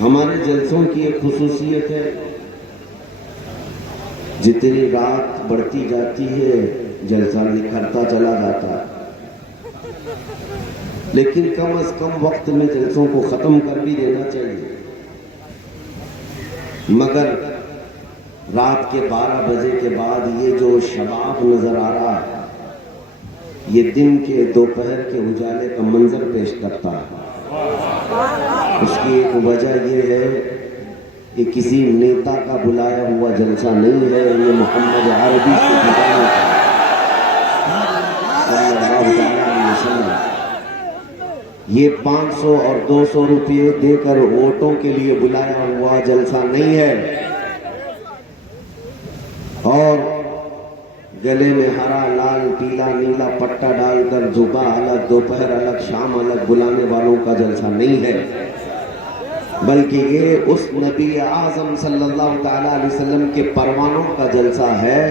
ہمارے جلسوں کی ایک خصوصیت ہے، جتنی رات بڑھتی جاتی ہے جلسہ نکھرتا چلا جاتا ہے، لیکن کم از کم وقت میں جلسوں کو ختم کر بھی دینا چاہیے۔ مگر رات کے 12 بجے کے بعد یہ جو شباب نظر آ رہا ہے، یہ دن کے دوپہر کے اجالے کا منظر پیش کرتا ہے۔ اس کی ایک وجہ یہ ہے کہ کسی نیتا کا بلایا ہوا جلسہ نہیں ہے، یہ محمد عربی کے بلانے کا صلی اللہ علیہ وسلم۔ یہ 500 اور 200 روپے دے کر ووٹوں کے لیے بلایا ہوا جلسہ نہیں ہے، اور گلے میں ہرا لال پیلا نیلا پٹا ڈال کر صبح الگ دوپہر الگ شام الگ بلانے والوں کا جلسہ نہیں ہے، بلکہ یہ اس نبی اعظم صلی اللہ تعالیٰ علیہ وسلم کے پروانوں کا جلسہ ہے،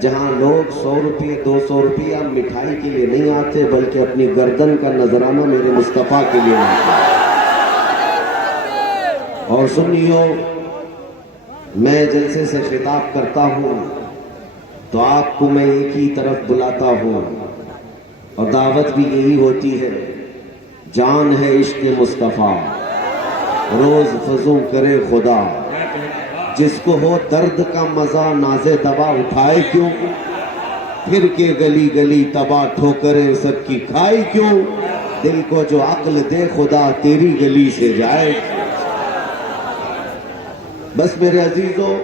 جہاں لوگ 100 روپے 200 روپیہ مٹھائی کے لیے نہیں آتے، بلکہ اپنی گردن کا نذرانہ میرے مصطفیٰ کے لیے آتے۔ اور سنیو، میں جلسے سے خطاب کرتا ہوں تو آپ کو میں ایک ہی طرف بلاتا ہوں، اور دعوت بھی یہی ہوتی ہے، جان ہے عشق مصطفیٰ روز فضوں کرے خدا، جس کو ہو درد کا مزہ ناز دوا اٹھائے کیوں، پھر کے گلی گلی تباہ ٹھوکریں سب کی کھائے کیوں، دل کو جو عقل دے خدا تیری گلی سے جائے۔ بس میرے عزیزو،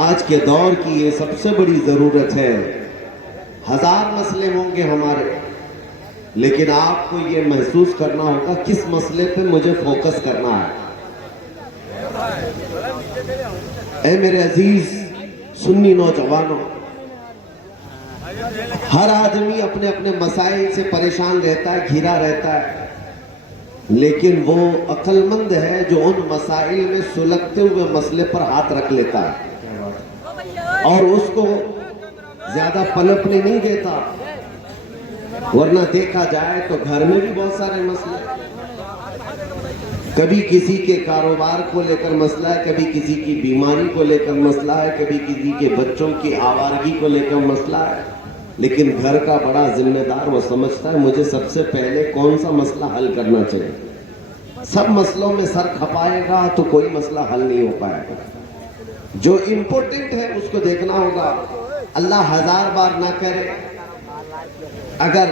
آج کے دور کی یہ سب سے بڑی ضرورت ہے۔ 1000 مسئلے ہوں گے ہمارے، لیکن آپ کو یہ محسوس کرنا ہوگا کس مسئلے پہ مجھے فوکس کرنا ہے۔ اے میرے عزیز سنی نوجوانوں، ہر آدمی اپنے اپنے مسائل سے پریشان رہتا ہے، گھرا رہتا ہے، لیکن وہ عقل مند ہے جو ان مسائل میں سلگتے ہوئے مسئلے پر ہاتھ رکھ لیتا ہے اور اس کو زیادہ پلپنے نہیں دیتا، ورنہ دیکھا جائے تو گھر میں بھی بہت سارے مسئلے، کبھی کسی کے کاروبار کو لے کر مسئلہ ہے، کبھی کسی کی بیماری کو لے کر مسئلہ ہے، کبھی کسی کے بچوں کی آوارگی کو لے کر مسئلہ ہے، لیکن گھر کا بڑا ذمہ دار وہ سمجھتا ہے مجھے سب سے پہلے کون سا مسئلہ حل کرنا چاہیے۔ سب مسئلوں میں سر کھپائے گا تو کوئی مسئلہ حل نہیں ہو پائے گا، جو امپورٹنٹ ہے اس کو دیکھنا ہوگا۔ اللہ 1000 بار نہ کرے اگر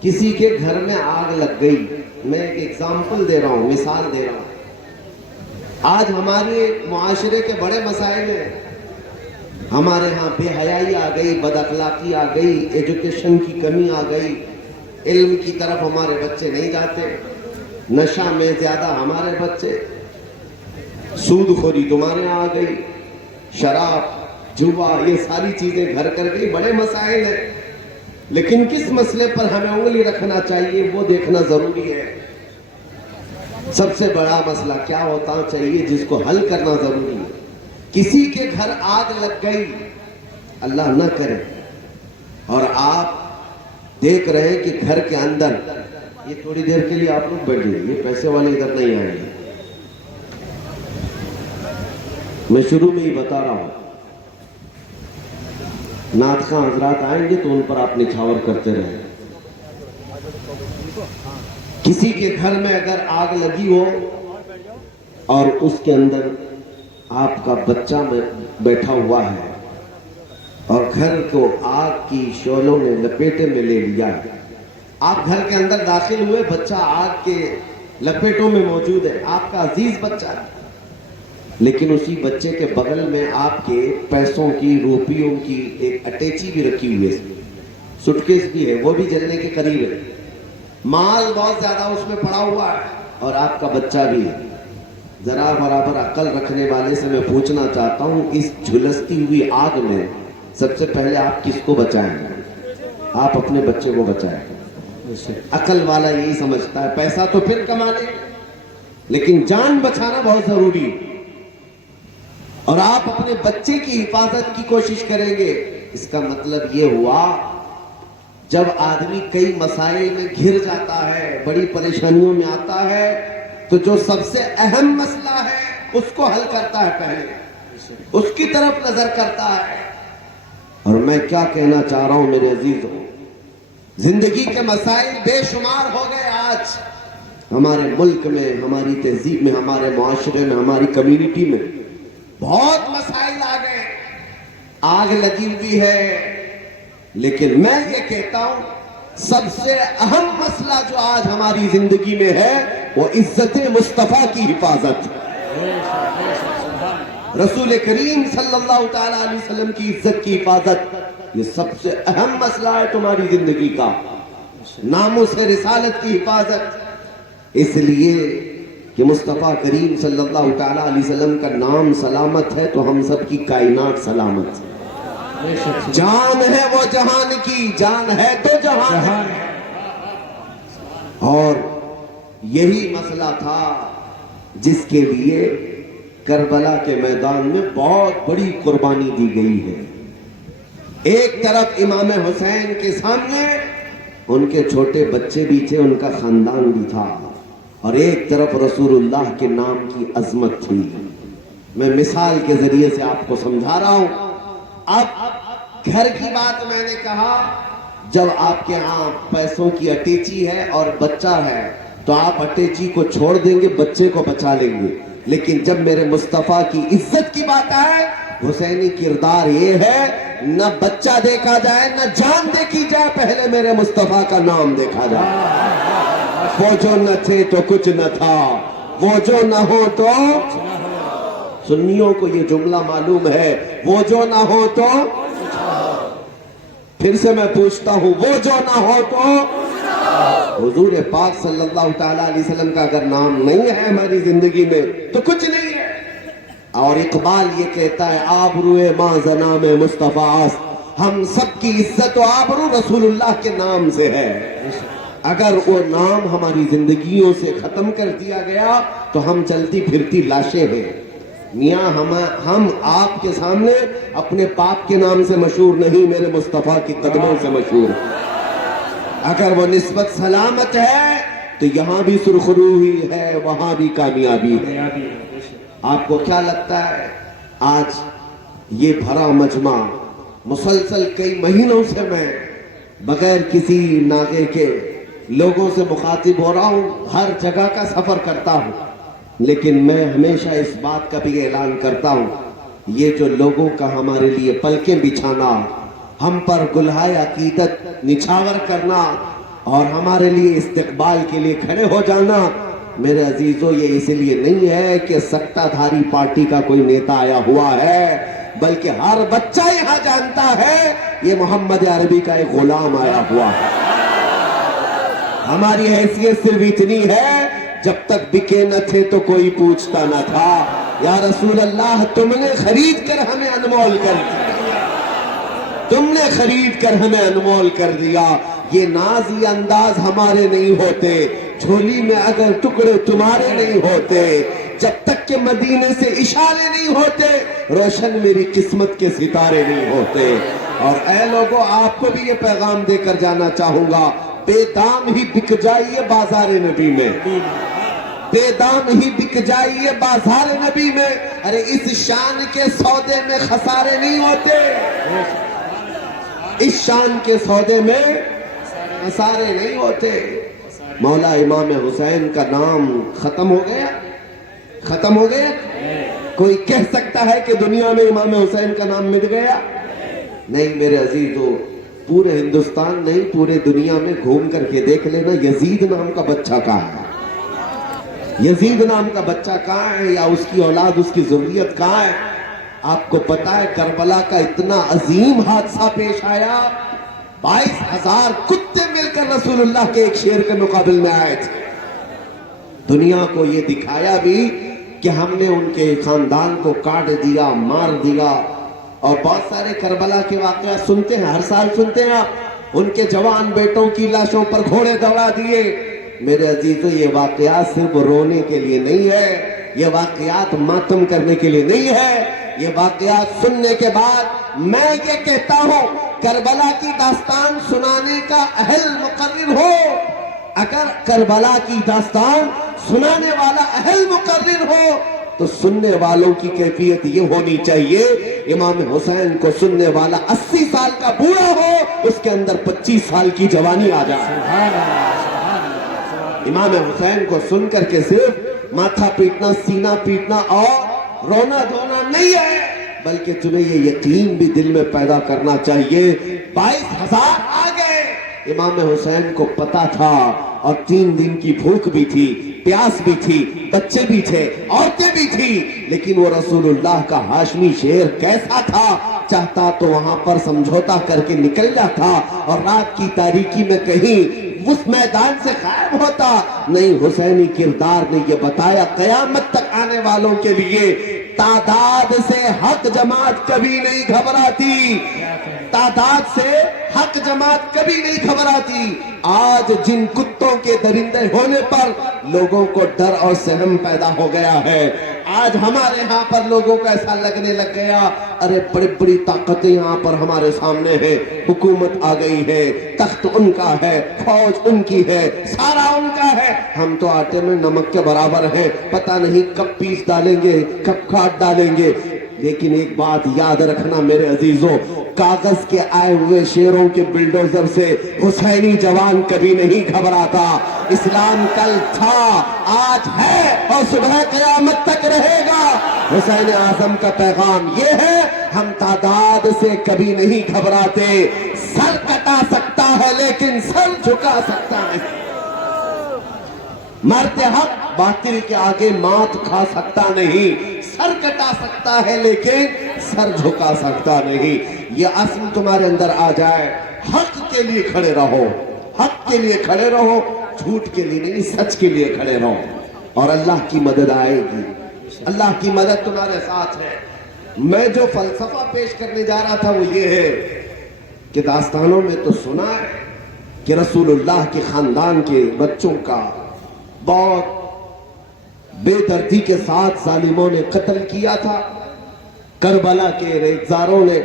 کسی کے گھر میں آگ لگ گئی، میں ایک ایگزامپل دے رہا ہوں، مثال دے رہا ہوں، آج ہمارے معاشرے کے بڑے مسائل ہیں، ہمارے ہاں بے حیائی آ گئی، بد اخلاقی آ گئی، ایجوکیشن کی کمی آ گئی، علم کی طرف ہمارے بچے نہیں جاتے، نشہ میں زیادہ ہمارے بچے، سود خوری تمہارے ہاں آ گئی، شراب جوا یہ ساری چیزیں گھر کر گئی، بڑے مسائل ہیں، لیکن کس مسئلے پر ہمیں انگلی رکھنا چاہیے وہ دیکھنا ضروری ہے۔ سب سے بڑا مسئلہ کیا ہوتا چاہیے جس کو حل کرنا ضروری ہے۔ کسی کے گھر آگ لگ گئی، اللہ نہ کرے، اور آپ دیکھ رہے ہیں کہ گھر کے اندر، یہ تھوڑی دیر کے لیے آپ لوگ بیٹھیے، یہ پیسے والے ادھر نہیں آئیں گے، میں شروع میں ہی بتا رہا ہوں، نعت خواں حضرات آئیں گے تو ان پر آپ نچھاور کرتے رہیں۔ کسی کے گھر میں اگر آگ لگی ہو اور اس کے اندر آپ کا بچہ بیٹھا ہوا ہے اور گھر کو آگ کی شعلوں نے لپیٹے میں لے لیا ہے، آپ گھر کے اندر داخل ہوئے، بچہ آگ کے لپیٹوں میں موجود ہے، آپ کا عزیز بچہ ہے، لیکن اسی بچے کے بغل میں آپ کے پیسوں کی، روپیوں کی ایک اٹیچی بھی رکھی ہوئی ہے، سٹکیس بھی ہے، وہ بھی جلنے کے قریب ہے، مال بہت زیادہ اس میں پڑا ہوا ہے، اور آپ کا بچہ بھی ہے۔ ذرا برابر عقل رکھنے والے سے میں پوچھنا چاہتا ہوں، اس جھلستی ہوئی آگ میں سب سے پہلے آپ کس کو بچائیں گے؟ آپ اپنے بچے کو بچائیں گے۔ عقل والا یہی سمجھتا ہے پیسہ تو پھر کما لیں، لیکن جان بچانا بہت ضروری ہے، اور آپ اپنے بچے کی حفاظت کی کوشش کریں گے۔ اس کا مطلب یہ ہوا جب آدمی کئی مسائل میں گھر جاتا ہے، بڑی پریشانیوں میں آتا ہے، تو تو جو سب سے اہم مسئلہ ہے اس کو حل کرتا ہے، پہلے اس کی طرف نظر کرتا ہے۔ اور میں کیا کہنا چاہ رہا ہوں میرے عزیزوں، زندگی کے مسائل بے شمار ہو گئے آج ہمارے ملک میں، ہماری تہذیب میں، ہمارے معاشرے میں، ہماری کمیونٹی میں بہت مسائل آ گئے، آگ لگی ہوئی ہے۔ لیکن میں یہ کہتا ہوں سب سے اہم مسئلہ جو آج ہماری زندگی میں ہے وہ عزت مصطفیٰ کی حفاظت، رسول کریم صلی اللہ تعالی علیہ وسلم کی عزت کی حفاظت، یہ سب سے اہم مسئلہ ہے تمہاری زندگی کا، ناموس رسالت کی حفاظت۔ اس لیے کہ مصطفیٰ کریم صلی اللہ تعالی علیہ وسلم کا نام سلامت ہے تو ہم سب کی کائنات سلامت ہے۔ جان ہے وہ جہان کی، جان ہے تو جہان ہے۔ اور یہی مسئلہ تھا جس کے لیے کربلا کے میدان میں بہت بڑی قربانی دی گئی ہے۔ ایک طرف امام حسین کے سامنے ان کے چھوٹے بچے بھی تھے، ان کا خاندان بھی تھا، اور ایک طرف رسول اللہ کے نام کی عظمت تھی۔ میں مثال کے ذریعے سے آپ کو سمجھا رہا ہوں۔ اب گھر کی بات میں نے کہا، جب آپ کے ہاں پیسوں کی اٹیچی ہے اور بچہ ہے تو آپ اٹیچی کو چھوڑ دیں گے، بچے کو بچا لیں گے، لیکن جب میرے مصطفیٰ کی عزت کی بات آئے، حسینی کردار یہ ہے نہ بچہ دیکھا جائے نہ جان دیکھی جائے، پہلے میرے مصطفیٰ کا نام دیکھا جائے۔ وہ جو نہ تھے تو کچھ نہ تھا، وہ جو نہ ہو تو، سنیوں کو یہ جملہ معلوم ہے، وہ جو نہ ہو تو، پھر سے میں پوچھتا ہوں، وہ جو نہ ہو تو، حضور پاک صلی اللہ تعالیٰ علیہ وسلم کا اگر نام نہیں ہے ہماری زندگی میں تو کچھ نہیں ہے۔ اور اقبال یہ کہتا ہے، آبروئے ماں زنام مصطفیٰ است، ہم سب کی عزت و آبرو رسول اللہ کے نام سے ہے۔ اگر وہ نام ہماری زندگیوں سے ختم کر دیا گیا تو ہم چلتی پھرتی لاشیں ہیں۔ میاں ہم آپ کے سامنے اپنے باپ کے نام سے مشہور نہیں، میرے مصطفیٰ کی قدموں سے مشہور ہیں۔ اگر وہ نسبت سلامت ہے تو یہاں بھی سرخروئی ہے، وہاں بھی کامیابی ہے۔ آپ کو کیا لگتا ہے آج یہ بھرا مجمع، مسلسل کئی مہینوں سے میں بغیر کسی ناغے کے لوگوں سے مخاطب ہو رہا ہوں، ہر جگہ کا سفر کرتا ہوں، لیکن میں ہمیشہ اس بات کا بھی اعلان کرتا ہوں، یہ جو لوگوں کا ہمارے لیے پلکیں بچھانا، ہم پر گلہائے عقیدت نچھاور کرنا اور ہمارے لیے استقبال کے لیے کھڑے ہو جانا، میرے عزیزوں یہ اس لیے نہیں ہے کہ سکتہ دھاری پارٹی کا کوئی نیتا آیا ہوا ہے، بلکہ ہر بچہ یہاں جانتا ہے یہ محمد عربی کا ایک غلام آیا ہوا ہے۔ ہماری حیثیت صرف اتنی ہے، جب تک بکے نہ تھے تو کوئی پوچھتا نہ تھا، یا رسول اللہ تم نے خرید کر ہمیں انمول کر دیا، تم نے خرید کر ہمیں انمول کر دیا۔ یہ ناز یہ انداز ہمارے نہیں ہوتے، جھولی میں اگر ٹکڑے تمہارے نہیں ہوتے، جب تک کہ مدینے سے اشارے نہیں ہوتے، روشن میری قسمت کے ستارے نہیں ہوتے۔ اور اے لوگوں، آپ کو بھی یہ پیغام دے کر جانا چاہوں گا، بے دام ہی بک جائیے بازار نبی میں، بے دام ہی بک جائیے بازار نبی میں۔ ارے اس شان کے سودے میں خسارے نہیں ہوتے، اس شان کے سودے میں خسارے نہیں ہوتے۔ مولا امام حسین کا نام ختم ہو گیا، ختم ہو گیا؟ کوئی کہہ سکتا ہے کہ دنیا میں امام حسین کا نام مٹ گیا؟ نہیں میرے عزیزو، پورے ہندوستان نہیں پورے دنیا میں گھوم کر کے دیکھ لینا، یزید نام کا بچہ کہاں ہے؟ یزید نام کا بچہ کہاں ہے، یا اس کی اولاد، اس کی ذریت کہاں ہے؟ آپ کو پتا ہے کربلا کا اتنا عظیم حادثہ پیش آیا، 22,000 کتے مل کر رسول اللہ کے ایک شیر کے مقابل میں آئے تھے۔ دنیا کو یہ دکھایا بھی کہ ہم نے ان کے خاندان کو کاٹ دیا، مار دیا، اور بہت سارے کربلا کے واقعات سنتے ہیں، ہر سال سنتے ہیں آپ، ان کے جوان بیٹوں کی لاشوں پر گھوڑے دوڑا دیے۔ میرے عزیزو یہ واقعات صرف رونے کے لیے نہیں ہے، یہ واقعات ماتم کرنے کے لیے نہیں ہے، یہ واقعات سننے کے بعد میں یہ کہتا ہوں کربلا کی داستان سنانے کا اہل مقرر ہو अगर करबला की दास्तान सुनाने वाला अहल मुकर्रिर हो तो सुनने वालों की कैफियत ये होनी चाहिए, इमाम हुसैन को सुनने वाला 80 साल का बूढ़ा हो, उसके अंदर 25 साल की जवानी आ जाए। इमाम हुसैन को सुन करके सिर्फ माथा पीटना, सीना पीटना और रोना धोना नहीं है, बल्कि तुम्हें ये यकीन भी दिल में पैदा करना चाहिए 22,000 आ गए। इमाम हुसैन को पता था, और 3 दिन की भूख भी थी, प्यास भी थी, बच्चे भी थे, औरतें भी थी, लेकिन वो रसूलुल्लाह का हाशमी शेर कैसा था, चाहता तो वहां पर समझौता करके निकल जाता और रात की तारीकी में कहीं उस मैदान से गायब होता। नहीं, हुसैनी किरदार ने ये बताया, कयामत तक आने वालों के लिए तादाद से हक जमात कभी नहीं घबराती, तादाद से हक जमात कभी नहीं घबराती। आज जिन कुत्तों के दरिंदे होने पर लोगों को डर और सहम पैदा हो गया है, आज हमारे यहाँ पर लोगों को ऐसा लगने लग गया, अरे बड़ी बड़ी ताकतें यहाँ पर हमारे सामने है, हुकूमत आ गई है, तख्त उनका है, फौज उनकी है, सारा उनका है, हम तो आटे में नमक के बराबर हैं, पता नहीं कब पीस डालेंगे, कब काट डालेंगे। लेकिन एक बात याद रखना मेरे अजीजों, कागज के आए हुए शेरों के बिल्डोजर से हुसैनी जवान कभी नहीं घबराता। इस्लाम कल था, आज है और सुबह क़यामत तक रहेगा। हुसैन आज़म का पैगाम ये है, हम तादाद से कभी नहीं घबराते। सर कटा सकता है लेकिन सर झुका सकता नहीं। मरते हक बातिल के आगे मात खा सकता नहीं, सर कटा सकता है लेकिन सर झुका सकता नहीं। ये अज़्म तुम्हारे अंदर आ जाए, हक के लिए खड़े रहो, हक के लिए खड़े रहो, झूठ के लिए नहीं, सच के लिए खड़े रहो, और अल्लाह की मदद आएगी, अल्लाह की मदद तुम्हारे साथ है। मैं जो फलसफा पेश करने जा रहा था वो ये है कि दास्तानों में तो सुना है कि रसूलुल्लाह के खानदान के बच्चों का बहुत बेदर्दी के साथ जालिमों ने कत्ल किया था। करबला के रेज़ारों ने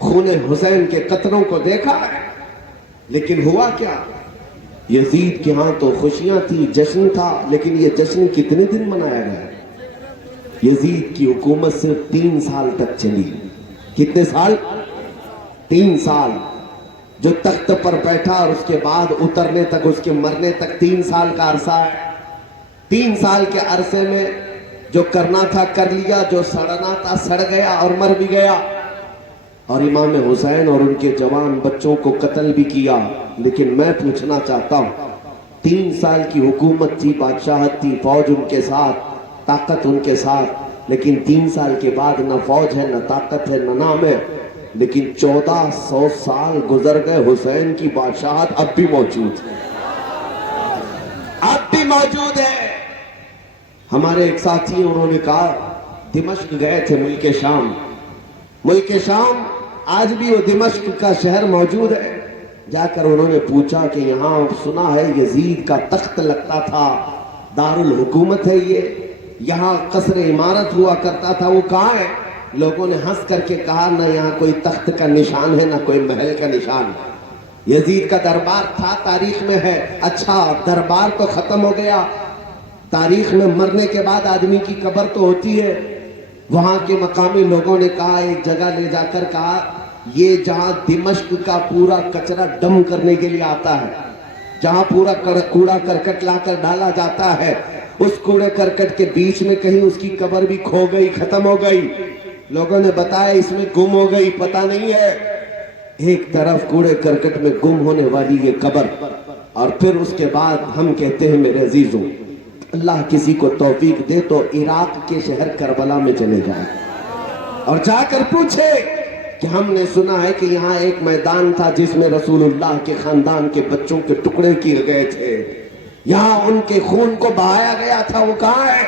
खूने हुसैन के कत्लों को देखा है, लेकिन हुआ क्या? यजीद के यहाँ तो खुशियां थी, जश्न था, लेकिन ये जश्न कितने दिन मनाया गया? यजीद की हुकूमत सिर्फ 3 साल तक चली। कितने साल? 3 साल। जो तख्त पर बैठा और उसके बाद उतरने तक, उसके मरने तक 3 साल का अरसा है। 3 साल के अरसे में जो करना था कर लिया, जो सड़ना था सड़ गया और मर भी गया। और इमाम हुसैन और उनके जवान बच्चों को कत्ल भी किया। लेकिन मैं पूछना चाहता हूं, 3 साल की हुकूमत थी, बादशाहत थी, फौज उनके साथ, ताकत उनके साथ, लेकिन 3 साल के बाद न फौज है, न ताकत है, न नाम है, लेकिन 1400 साल गुजर गए, हुसैन की बादशाहत अब भी मौजूद है, अब भी मौजूद है। हमारे एक साथी उन्होंने कहा, दिमश्क गए थे, मुल्क शाम, मुल्क शाम आज भी वो दिमश्क का शहर मौजूद है। जाकर उन्होंने पूछा कि यहाँ सुना है यजीद का तख्त लगता था, दारुल हुकूमत है ये, यहाँ कसर इमारत हुआ करता था, वो कहाँ है? लोगों ने हंस करके कहा, ना यहाँ कोई तख्त का निशान है, ना कोई महल का निशान है। यजीद का दरबार था, तारीख में है। अच्छा, दरबार तो खत्म हो गया, तारीख में मरने के बाद आदमी की कब्र तो होती है। वहां के मकामी लोगों ने कहा, एक जगह ले जाकर कहा, ये जहां दिमश्क का पूरा कचरा डम करने के लिए आता है, जहां पूरा कूड़ा करकट लाकर डाला जाता है, उस कूड़े करकट के बीच में कहीं उसकी कब्र भी खो गई, खत्म हो गई। लोगों ने बताया इसमें गुम हो गई, पता नहीं है। एक तरफ कूड़े करकट में गुम होने वाली ये कब्र, और फिर उसके बाद हम कहते हैं मेरे अजीजों, अल्लाह किसी को तौफीक दे तो इराक के शहर करबला में चले जाए और जाकर पूछे कि हमने सुना है कि यहाँ एक मैदान था जिसमें रसूलुल्लाह के खानदान के बच्चों के टुकड़े किए गए थे, यहाँ उनके खून को बहाया गया था, वो कहाँ है?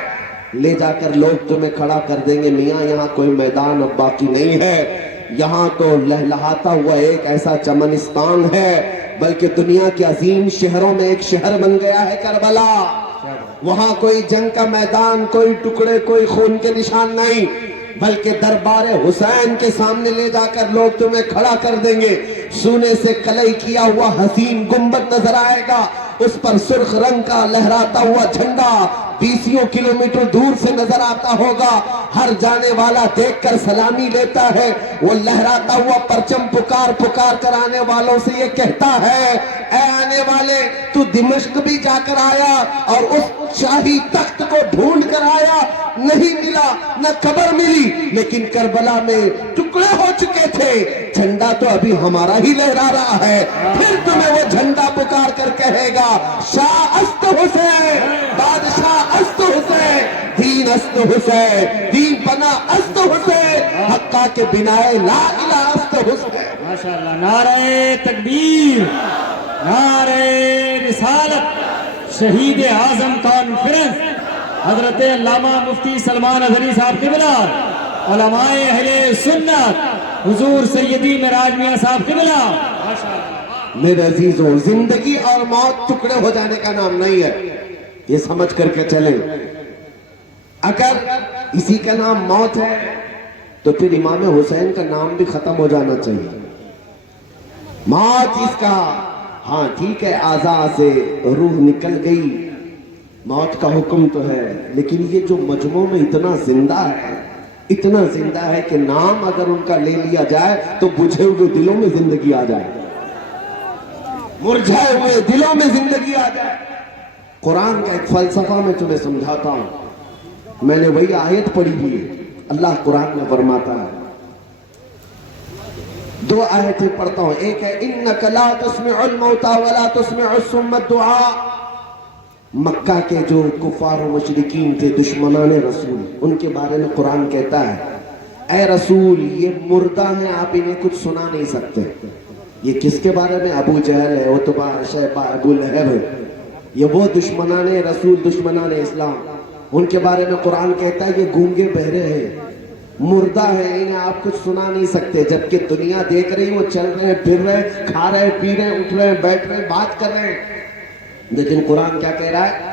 ले जाकर लोग तुम्हें खड़ा कर देंगे, मियाँ यहाँ कोई मैदान अब बाकी नहीं है, यहाँ तो लहलहाता हुआ एक ऐसा चमनिस्तान है, बल्कि दुनिया के अजीम शहरों में एक शहर बन गया है करबला। वहां कोई जंग का मैदान, कोई टुकड़े, कोई खून के निशान नहीं, बल्कि दरबार हुसैन के सामने ले जाकर लोग तुम्हें खड़ा कर देंगे। सोने से कलई किया हुआ हसीन गुंबद नजर आएगा, اس پر سرخ رنگ کا لہراتا ہوا جھنڈا 20 کلومیٹر دور سے نظر آتا ہوگا. ہر جانے والا دیکھ کر سلامی لیتا ہے. وہ لہراتا ہوا پرچم پکار پکار کر آنے والوں سے یہ کہتا ہے, اے آنے والے, تو دمشق بھی جا کر آیا اور اس شاہی تخت کو ڈھونڈ کر آیا, نہیں ملا, نہ خبر ملی, لیکن کربلا میں ٹکڑے ہو چکے تھے. جھنڈا تو ابھی ہمارا ہی لہرا رہا ہے. پھر تمہیں وہ جھنڈا پکار کر کہے گا, شاہ است حسین, بادشاہ است حسین, دین است حسین, دین پنا است حسین, حقہ کے بنائے لا الہ است حسین. ماشاءاللہ. نعرہ تکبیر, نعرہ رسالت. شہید اعظم کانفرنس حضرت علامہ مفتی سلمان اظہری صاحب قبلہ, علماء اہل سنت حضور سیدی معراج میاں صاحب قبلہ. میرے عزیزوں, زندگی اور موت ٹکڑے ہو جانے کا نام نہیں ہے, یہ سمجھ کر کے چلیں. اگر اسی کا نام موت ہے تو پھر امام حسین کا نام بھی ختم ہو جانا چاہیے. موت اس کا, ہاں ٹھیک ہے, اعضاء سے روح نکل گئی, موت کا حکم تو ہے, لیکن یہ جو مجموع میں اتنا زندہ ہے, اتنا زندہ ہے کہ نام اگر ان کا لے لیا جائے تو بجھے ہوئے دلوں میں زندگی آ جائے, مرجھائے ہوئے دلوں میں زندگی آ جائے. قرآن کا ایک فلسفہ میں تمہیں سمجھاتا ہوں. میں نے وہی آیت پڑھی ہوئی ہے. اللہ قرآن میں فرماتا ہے, 2 آیتیں پڑھتا ہوں. ایک ہے انک لا تسمع الموتى ولا تسمع الصم الدعاء. مکہ کے جو کفار و مشرکین تھے, دشمنان رسول, ان کے بارے میں قرآن کہتا ہے, اے رسول یہ مردہ ہیں, آپ انہیں کچھ سنا نہیں سکتے. یہ کس کے بارے میں؟ ابو جہل ہے, عتبہ, شیبہ, ابو لہب ہے, یہ وہ دشمنان رسول, دشمنان اسلام. ان کے بارے میں قرآن کہتا ہے یہ گونگے بہرے ہیں, مردہ ہیں, انہیں آپ کچھ سنا نہیں سکتے. جبکہ دنیا دیکھ رہی, وہ چل رہے ہیں, پھر رہے ہیں, کھا رہے ہیں, پی رہے ہیں, اٹھ رہے ہیں, بیٹھ رہے ہیں, بات کر رہے ہیں. لیکن قرآن کیا کہہ رہا ہے؟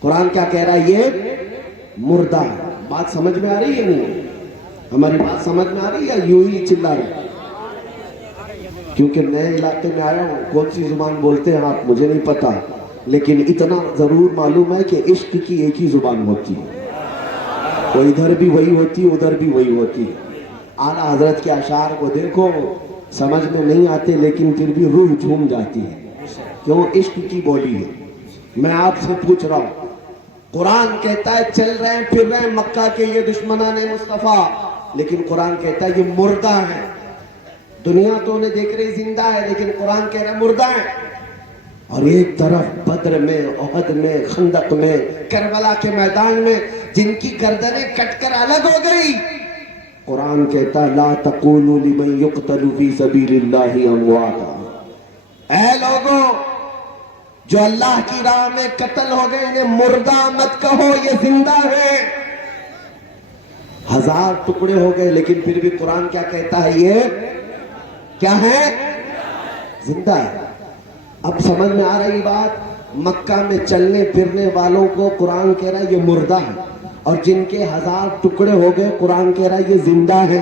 قرآن کیا کہہ رہا ہے؟ یہ مردہ ہے. بات سمجھ میں آ رہی ہے نہیں؟ ہماری بات سمجھ میں آ رہی ہے یا یوں ہی چلا رہے ہیں؟ کیونکہ نئے علاقے میں آیا ہوں, کون سی زبان بولتے ہیں آپ مجھے نہیں پتا, لیکن اتنا ضرور معلوم ہے کہ عشق کی ایک ہی زبان ہوتی ہے, وہ ادھر بھی وہی ہوتی ہے, ادھر بھی وہی ہوتی ہے. اعلیٰ حضرت کے اشعار کو دیکھو, سمجھ میں نہیں آتے لیکن پھر بھی روح جھوم جاتی ہے. کیوں؟ عشق کی بولی ہے. میں آپ سے پوچھ رہا ہوں, قرآن کہتا ہے چل رہے ہیں, پھر رہے ہیں مکہ کے یہ دشمنان مصطفیٰ, لیکن قرآن کہتا ہے یہ مردہ ہیں. دنیا تو انہیں دیکھ رہی زندہ ہے, لیکن قرآن کہہ رہا ہے مردہ ہیں. اور ایک طرف بدر میں, احد میں, خندق میں, کربلا کے میدان میں جن کی گردنیں کٹ کر الگ ہو گئی, قرآن کہتا ہے لا تقولوا لمن يقتل في سبيل الله امواتا. اے لوگوں جو اللہ کی راہ میں قتل ہو گئے, انہیں مردہ مت کہو, یہ زندہ ہے. 1000 ٹکڑے ہو گئے, لیکن پھر بھی قرآن کیا کہتا ہے؟ یہ کیا ہے؟ زندہ ہے. اب سمجھ میں آ رہی بات؟ مکہ میں چلنے پھرنے والوں کو قرآن کہہ رہا ہے یہ مردہ ہے, اور جن کے 1000 ٹکڑے ہو گئے قرآن کہہ رہا ہے یہ زندہ ہے.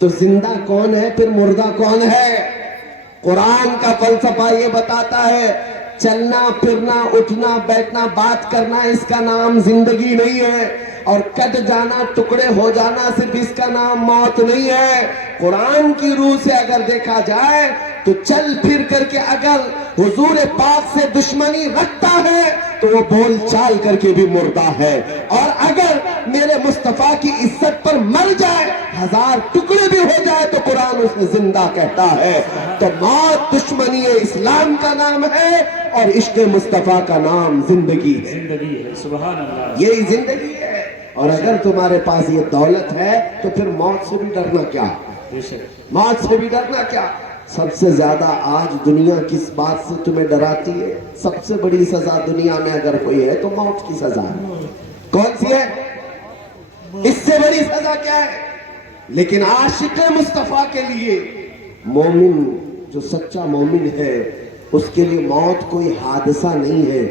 تو زندہ کون ہے, پھر مردہ کون ہے؟ قرآن کا فلسفہ یہ بتاتا ہے چلنا پھرنا, اٹھنا بیٹھنا, بات کرنا, اس کا نام زندگی نہیں ہے, اور کٹ جانا, ٹکڑے ہو جانا, صرف اس کا نام موت نہیں ہے. قرآن کی روح سے اگر دیکھا جائے تو چل پھر کر کے اگر حضور پاک سے دشمنی رکھتا ہے تو وہ بول چال کر کے بھی مردہ ہے, اور اگر میرے مصطفیٰ کی عزت پر مر جائے, 1000 ٹکڑے بھی ہو جائے, تو قرآن اسے زندہ کہتا ہے. تو موت دشمنی اسلام کا نام ہے, اور عشق مصطفیٰ کا نام زندگی ہے. زندگی ہے. سبحان اللہ. یہی زندگی ہے. اور اگر تمہارے پاس یہ دولت ہے تو پھر موت سے بھی ڈرنا کیا, موت سے بھی ڈرنا کیا. سب سے زیادہ آج دنیا کس بات سے تمہیں ڈراتی ہے؟ سب سے بڑی سزا دنیا میں اگر کوئی ہے تو موت کی سزا ہے. کون سی ہے؟ اس سے بڑی سزا کیا ہے؟ لیکن عاشق مصطفیٰ کے لیے, مومن جو سچا مومن ہے, اس کے لیے موت کوئی حادثہ نہیں ہے,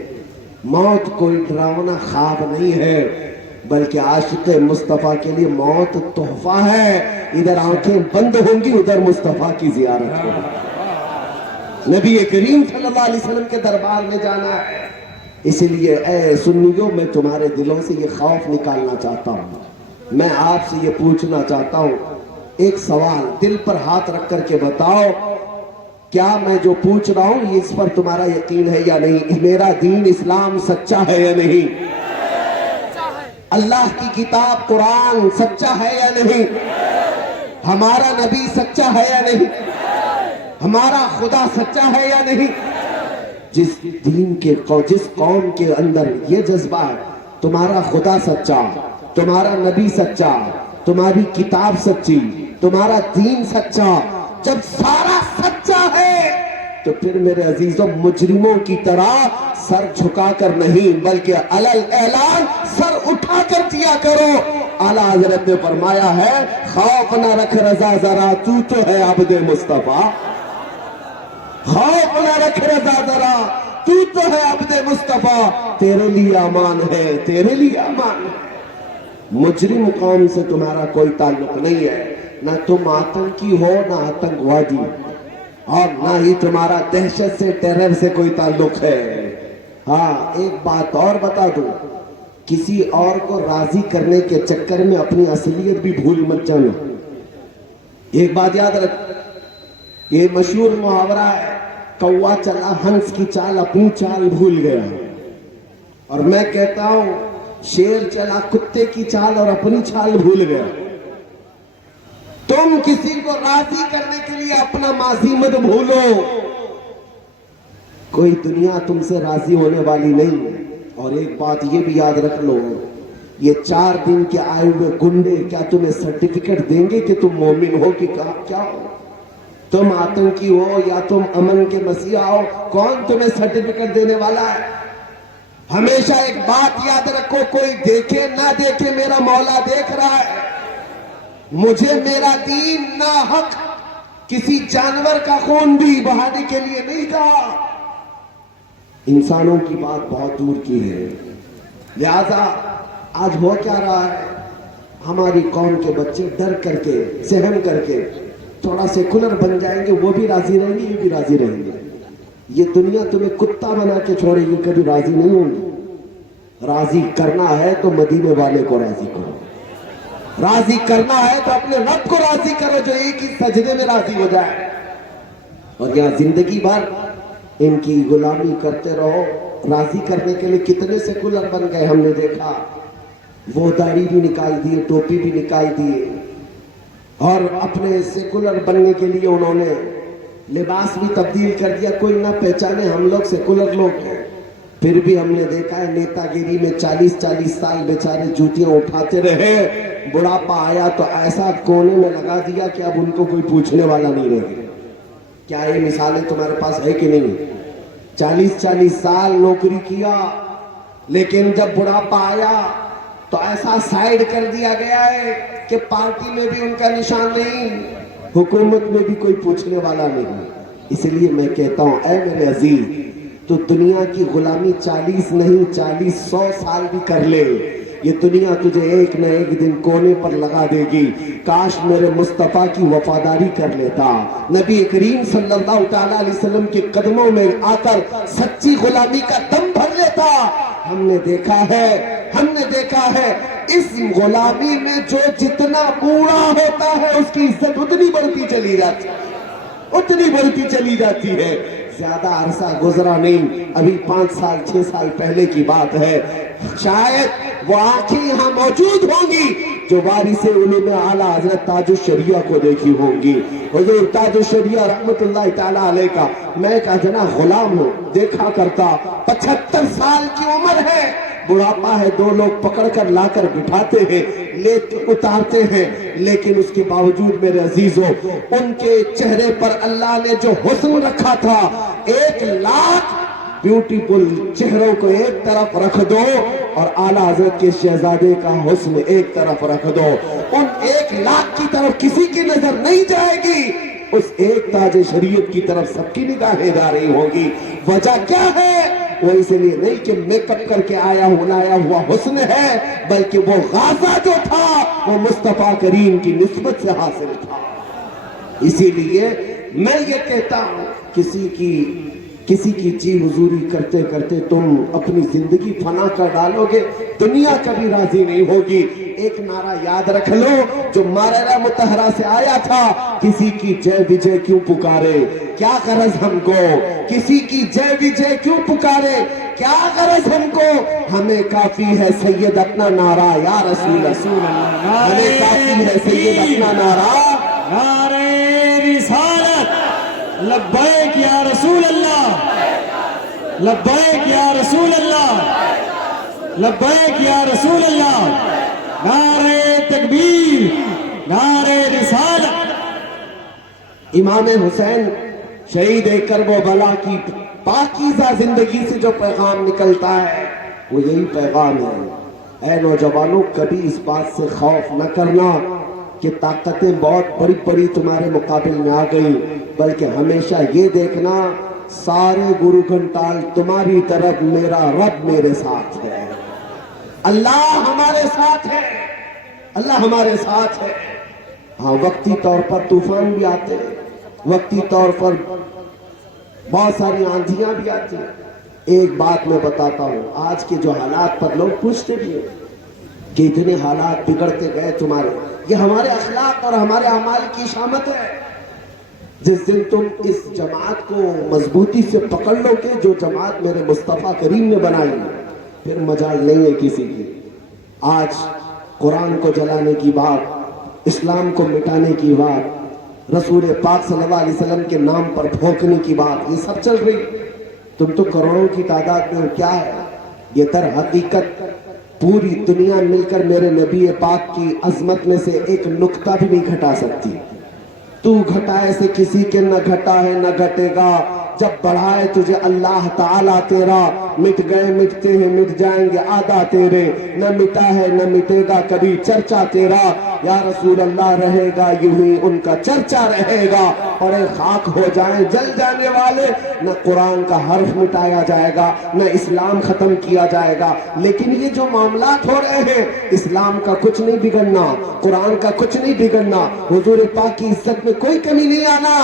موت کوئی ڈراونا خواب نہیں ہے, بلکہ عاشق مصطفیٰ کے لیے موت تحفہ ہے. ادھر آنکھیں بند ہوں گی, ادھر مصطفیٰ کی زیارت ہوگی. نبی کریم صلی اللہ علیہ وسلم کے دربار میں جانا ہے. اسی لیے اے سنیوں میں تمہارے دلوں سے یہ خوف نکالنا چاہتا ہوں. میں آپ سے یہ پوچھنا چاہتا ہوں, ایک سوال دل پر ہاتھ رکھ کر کے بتاؤ, کیا میں جو پوچھ رہا ہوں اس پر تمہارا یقین ہے یا نہیں؟ میرا دین اسلام سچا ہے یا نہیں؟ اللہ کی کتاب قرآن سچا ہے یا نہیں؟ ہمارا نبی سچا ہے یا نہیں؟ ہمارا خدا سچا ہے یا نہیں؟ جس دین کے جس قوم کے اندر یہ جذبہ ہے, تمہارا خدا سچا, تمہارا نبی سچا, تمہاری کتاب سچی, تمہارا دین سچا, جب سارا سچا ہے تو پھر میرے عزیزوں مجرموں کی طرح سر جھکا کر نہیں بلکہ علل اعلان سر اٹھا کر دیا کرو. اعلیٰ حضرت نے فرمایا ہے, خوف نہ رکھ رضا ذرا, تو ہے عبد مصطفیٰ. خوف نہ رکھ رضا ذرا, تو ہے عبد مصطفیٰ, تیرے لیے امان ہے, تیرے لیے امان ہے. مجرم قوم سے تمہارا کوئی تعلق نہیں ہے, نہ تم آتنکی ہو نہ آتنکوادی, اور نہ ہی تمہارا دہشت سے ٹیرر سے کوئی تعلق ہے. ہاں ایک بات اور بتا دوں, کسی اور کو راضی کرنے کے چکر میں اپنی اصلیت بھی بھول مت جانا. ایک بات یاد رکھ, یہ مشہور محاورہ ہے, کوا چلا ہنس کی چال اپنی چال بھول گیا, اور میں کہتا ہوں شیر چلا کتے کی چال اور اپنی چال بھول گیا. تم کسی کو راضی کرنے کے لیے اپنا ماضی مت بھولو, کوئی دنیا تم سے راضی ہونے والی نہیں. اور ایک بات یہ بھی یاد رکھ لو, یہ 4 دن کے آئے ہوئے گنڈے کیا تمہیں سرٹیفکیٹ دیں گے کہ تم مومن ہو کہ کیا ہو؟ تم آتنکی ہو یا تم امن کے مسیحا ہو, کون تمہیں سرٹیفکیٹ دینے والا ہے؟ ہمیشہ ایک بات یاد رکھو, کوئی دیکھے نہ دیکھے میرا مولا دیکھ رہا ہے. مجھے میرا دین نہ حق کسی جانور کا خون بھی بہانے کے لیے نہیں تھا. انسانوں کی بات بہت دور کی ہے. لہذا آج ہو کیا رہا ہے, ہماری قوم کے بچے ڈر کر کے سہم کر کے تھوڑا سیکولر بن جائیں گے, وہ بھی راضی رہیں گے, یہ بھی راضی رہیں گے. یہ دنیا تمہیں کتا بنا کے چھوڑے گی, کبھی راضی نہیں ہوں گی. راضی کرنا ہے تو مدینے والے کو راضی کرو, راضی کرنا ہے تو اپنے رب کو راضی کرو جو ایک ہی سجدے میں راضی ہو جائے. اور یہاں زندگی بھر ان کی غلامی کرتے رہو. راضی کرنے کے لیے کتنے سیکولر بن گئے ہم نے دیکھا. وہ داڑھی بھی نکال دیے, ٹوپی بھی نکال دیے, اور اپنے سیکولر بننے کے لیے انہوں نے لباس بھی تبدیل کر دیا. کوئی نہ پہچانے ہم لوگ سیکولر لوگ ہیں. پھر بھی ہم نے دیکھا ہے نیتا گیری میں 40 سال بیچارے جوتیاں اٹھاتے رہے, بڑھاپا آیا تو ایسا کونے میں لگا دیا کہ اب ان کو کوئی پوچھنے والا نہیں رہ گیا. کیا یہ مثالیں تمہارے پاس ہے کہ نہیں؟ 40 سال نوکری کیا, لیکن جب بڑھاپا آیا تو ایسا سائیڈ کر دیا گیا ہے کہ پارٹی میں بھی ان کا نشان نہیں, حکومت میں بھی کوئی پوچھنے والا نہیں. اس لیے میں کہتا ہوں اے میرے عزیز, تو دنیا کی غلامی 40 نہیں 100 سال بھی کر لے, یہ دنیا تجھے ایک نہ ایک دن کونے پر لگا دے گی. کاش میرے مصطفیٰ کی وفاداری کر لیتا, نبی کریم صلی اللہ تعالی علیہ وسلم کے قدموں میں آ کر سچی غلامی کا دم بھر لیتا. ہم نے دیکھا ہے اس غلامی میں جو جتنا بوڑھا ہوتا ہے اس کی عزت اتنی بڑھتی چلی جاتی ہے. زیادہ عرصہ گزرا نہیں, ابھی 5 سال 6 سال پہلے کی بات ہے. شاید وہ آنکھیں یہاں موجود ہوں گی جو وارث علوم اعلیٰ حضرت تاج الشریعہ کو دیکھی ہوں گی. حضور تاج الشریعہ رحمت اللہ تعالیٰ علیہ کا میں ایک اجنا غلام ہوں, دیکھا کرتا. 75 سال کی عمر ہے, بڑھاپا ہے, 2 لوگ پکڑ کر لا کر بٹھاتے ہیں, لے اتارتے ہیں, لیکن اس کے باوجود میرے عزیزوں ان کے چہرے پر اللہ نے جو حسن رکھا تھا, 1 لاکھ بیوٹیفل چہروں کو ایک طرف رکھ دو اور اعلیٰ حضرت کے شہزادے کا حسن ایک طرف رکھ دو, ان 1 لاکھ کی طرف کسی کی نظر نہیں جائے گی, اس ایک تاج شریعت کی طرف سب کی نگاہیں جا رہی ہوں گی. وجہ کیا ہے؟ وہ اس لیے نہیں کہ میک اپ کر کے آیا ہوا حسن ہے, بلکہ وہ غازہ جو تھا وہ مصطفیٰ کریم کی نسبت سے حاصل تھا. اسی لیے میں یہ کہتا ہوں किसी की जी हुजूरी करते करते तुम अपनी जिंदगी फना कर डालोगे, दुनिया कभी राजी नहीं होगी। एक नारा याद रख लो जो मारेरा मुतहरा से आया था, किसी की जय विजय क्यों पुकारे, क्या गरज हमको, किसी की जय विजय क्यों पुकारे, क्या गरज हमको, हमें काफी है सैयद अपना नारा या रसूल अल्लाह, हमें काफी है सैयद अपना नारा। नारे रिसालत, लब्बैक या रसूल अल्लाह, लब्बैक या रसूल अल्लाह, लब्बैक या रसूल अल्लाह। नारे तकबीर, नारे रिसालत। इमाम हुसैन शहीद करबला की पाकीज़ा जिंदगी से जो पैगाम निकलता है वो यही पैगाम है। ऐ नौजवानों, कभी इस बात से खौफ न करना कि ताकतें बहुत बड़ी बड़ी तुम्हारे मुकाबले में आ गई, बल्कि हमेशा ये देखना सारे गुरु घंटाल तुम्हारी तरफ, मेरा रब मेरे साथ है, अल्लाह हमारे साथ है, अल्लाह हमारे साथ है। हाँ, वक्ती तौर पर तूफान भी आते हैं, वक्ती तौर पर बहुत सारी आंधियां भी आती हैं। एक बात मैं बताता हूं, आज के जो हालात पर लोग पूछते भी हैं कि इतने हालात बिगड़ते गए तुम्हारे, ये हमारे अखलाक और हमारे अमाल की शामत है। जिस दिन तुम इस जमात को मजबूती से पकड़ लोगे, जो जमात मेरे मुस्तफा करीम ने बनाई, फिर मजाल नहीं है किसी की। आज कुरान को जलाने की बात, इस्लाम को मिटाने की बात, रसूल पाक सल्लल्लाहु अलैहि वसल्लम के नाम पर भौंकने की बात, ये सब चल रही। तुम तो करोड़ों की तादाद में, क्या है ये दर हकीकत पूरी दुनिया मिलकर मेरे नबी पाक की अजमत में से एक नुक्ता भी नहीं घटा सकती। तू घटाए से किसी के न घटा है न घटेगा, जब बढ़ाए तुझे अल्लाह ताला तेरा, मिट गए मिटते हैं मिट जाएंगे आदा तेरे, न मिटा है न मिटेगा कभी चर्चा तेरा, या रसूल अल्लाह रहेगा यूं ही उनका चर्चा रहेगा। और खाक हो जाए जल जाने वाले, न कुरान का हर्फ मिटाया जाएगा न इस्लाम खत्म किया जाएगा। लेकिन ये जो मामलात हो रहे हैं, इस्लाम का कुछ नहीं बिगड़ना, कुरान का कुछ नहीं बिगड़ना, हुजूर पाक की इज्जत में कोई कमी नहीं आना,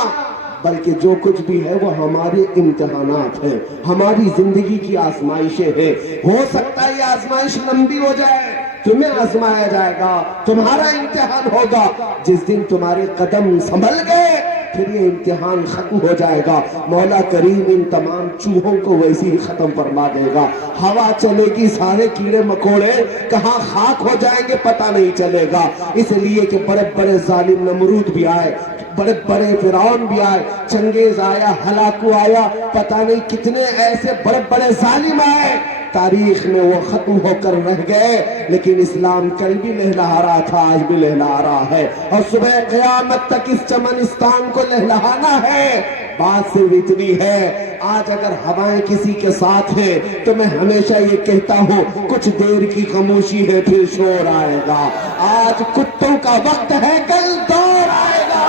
बल्कि जो कुछ भी है वो हमारे इम्तिहानात है, हमारी जिंदगी की आजमाइशें हैं। हो सकता है ये आजमाइश लंबी हो जाए, तुम्हें आजमाया जाएगा, तुम्हारा इम्तिहान होगा। जिस दिन तुम्हारे कदम संभल गए फिर ये इम्तिहान खत्म हो जाएगा। मौला करीम इन तमाम चूहों को वैसे ही खत्म फरमा देगा। हवा चलेगी, सारे कीड़े मकोड़े कहाँ खाक हो जाएंगे पता नहीं चलेगा। इसलिए कि बड़े बड़े जालिम नमरूद भी आए, बड़े बड़े फिरौन भी आए, चंगेज आया, हलाकू आया, पता नहीं कितने ऐसे बड़े बड़े जालिम आए, तारीख में वो खत्म होकर रह गए। लेकिन इस्लाम कल भी लहलहा रहा था, आज भी लहलहा रहा है, और सुबह क़यामत तक इस चमनिस्तान को लहलहाना है। बात सिर्फ इतनी है, आज अगर हवाएं किसी के साथ हैं तो मैं हमेशा ये कहता हूँ कुछ देर की खामोशी है फिर शोर आएगा। आज कुत्तों का वक्त है, कल दौर आएगा।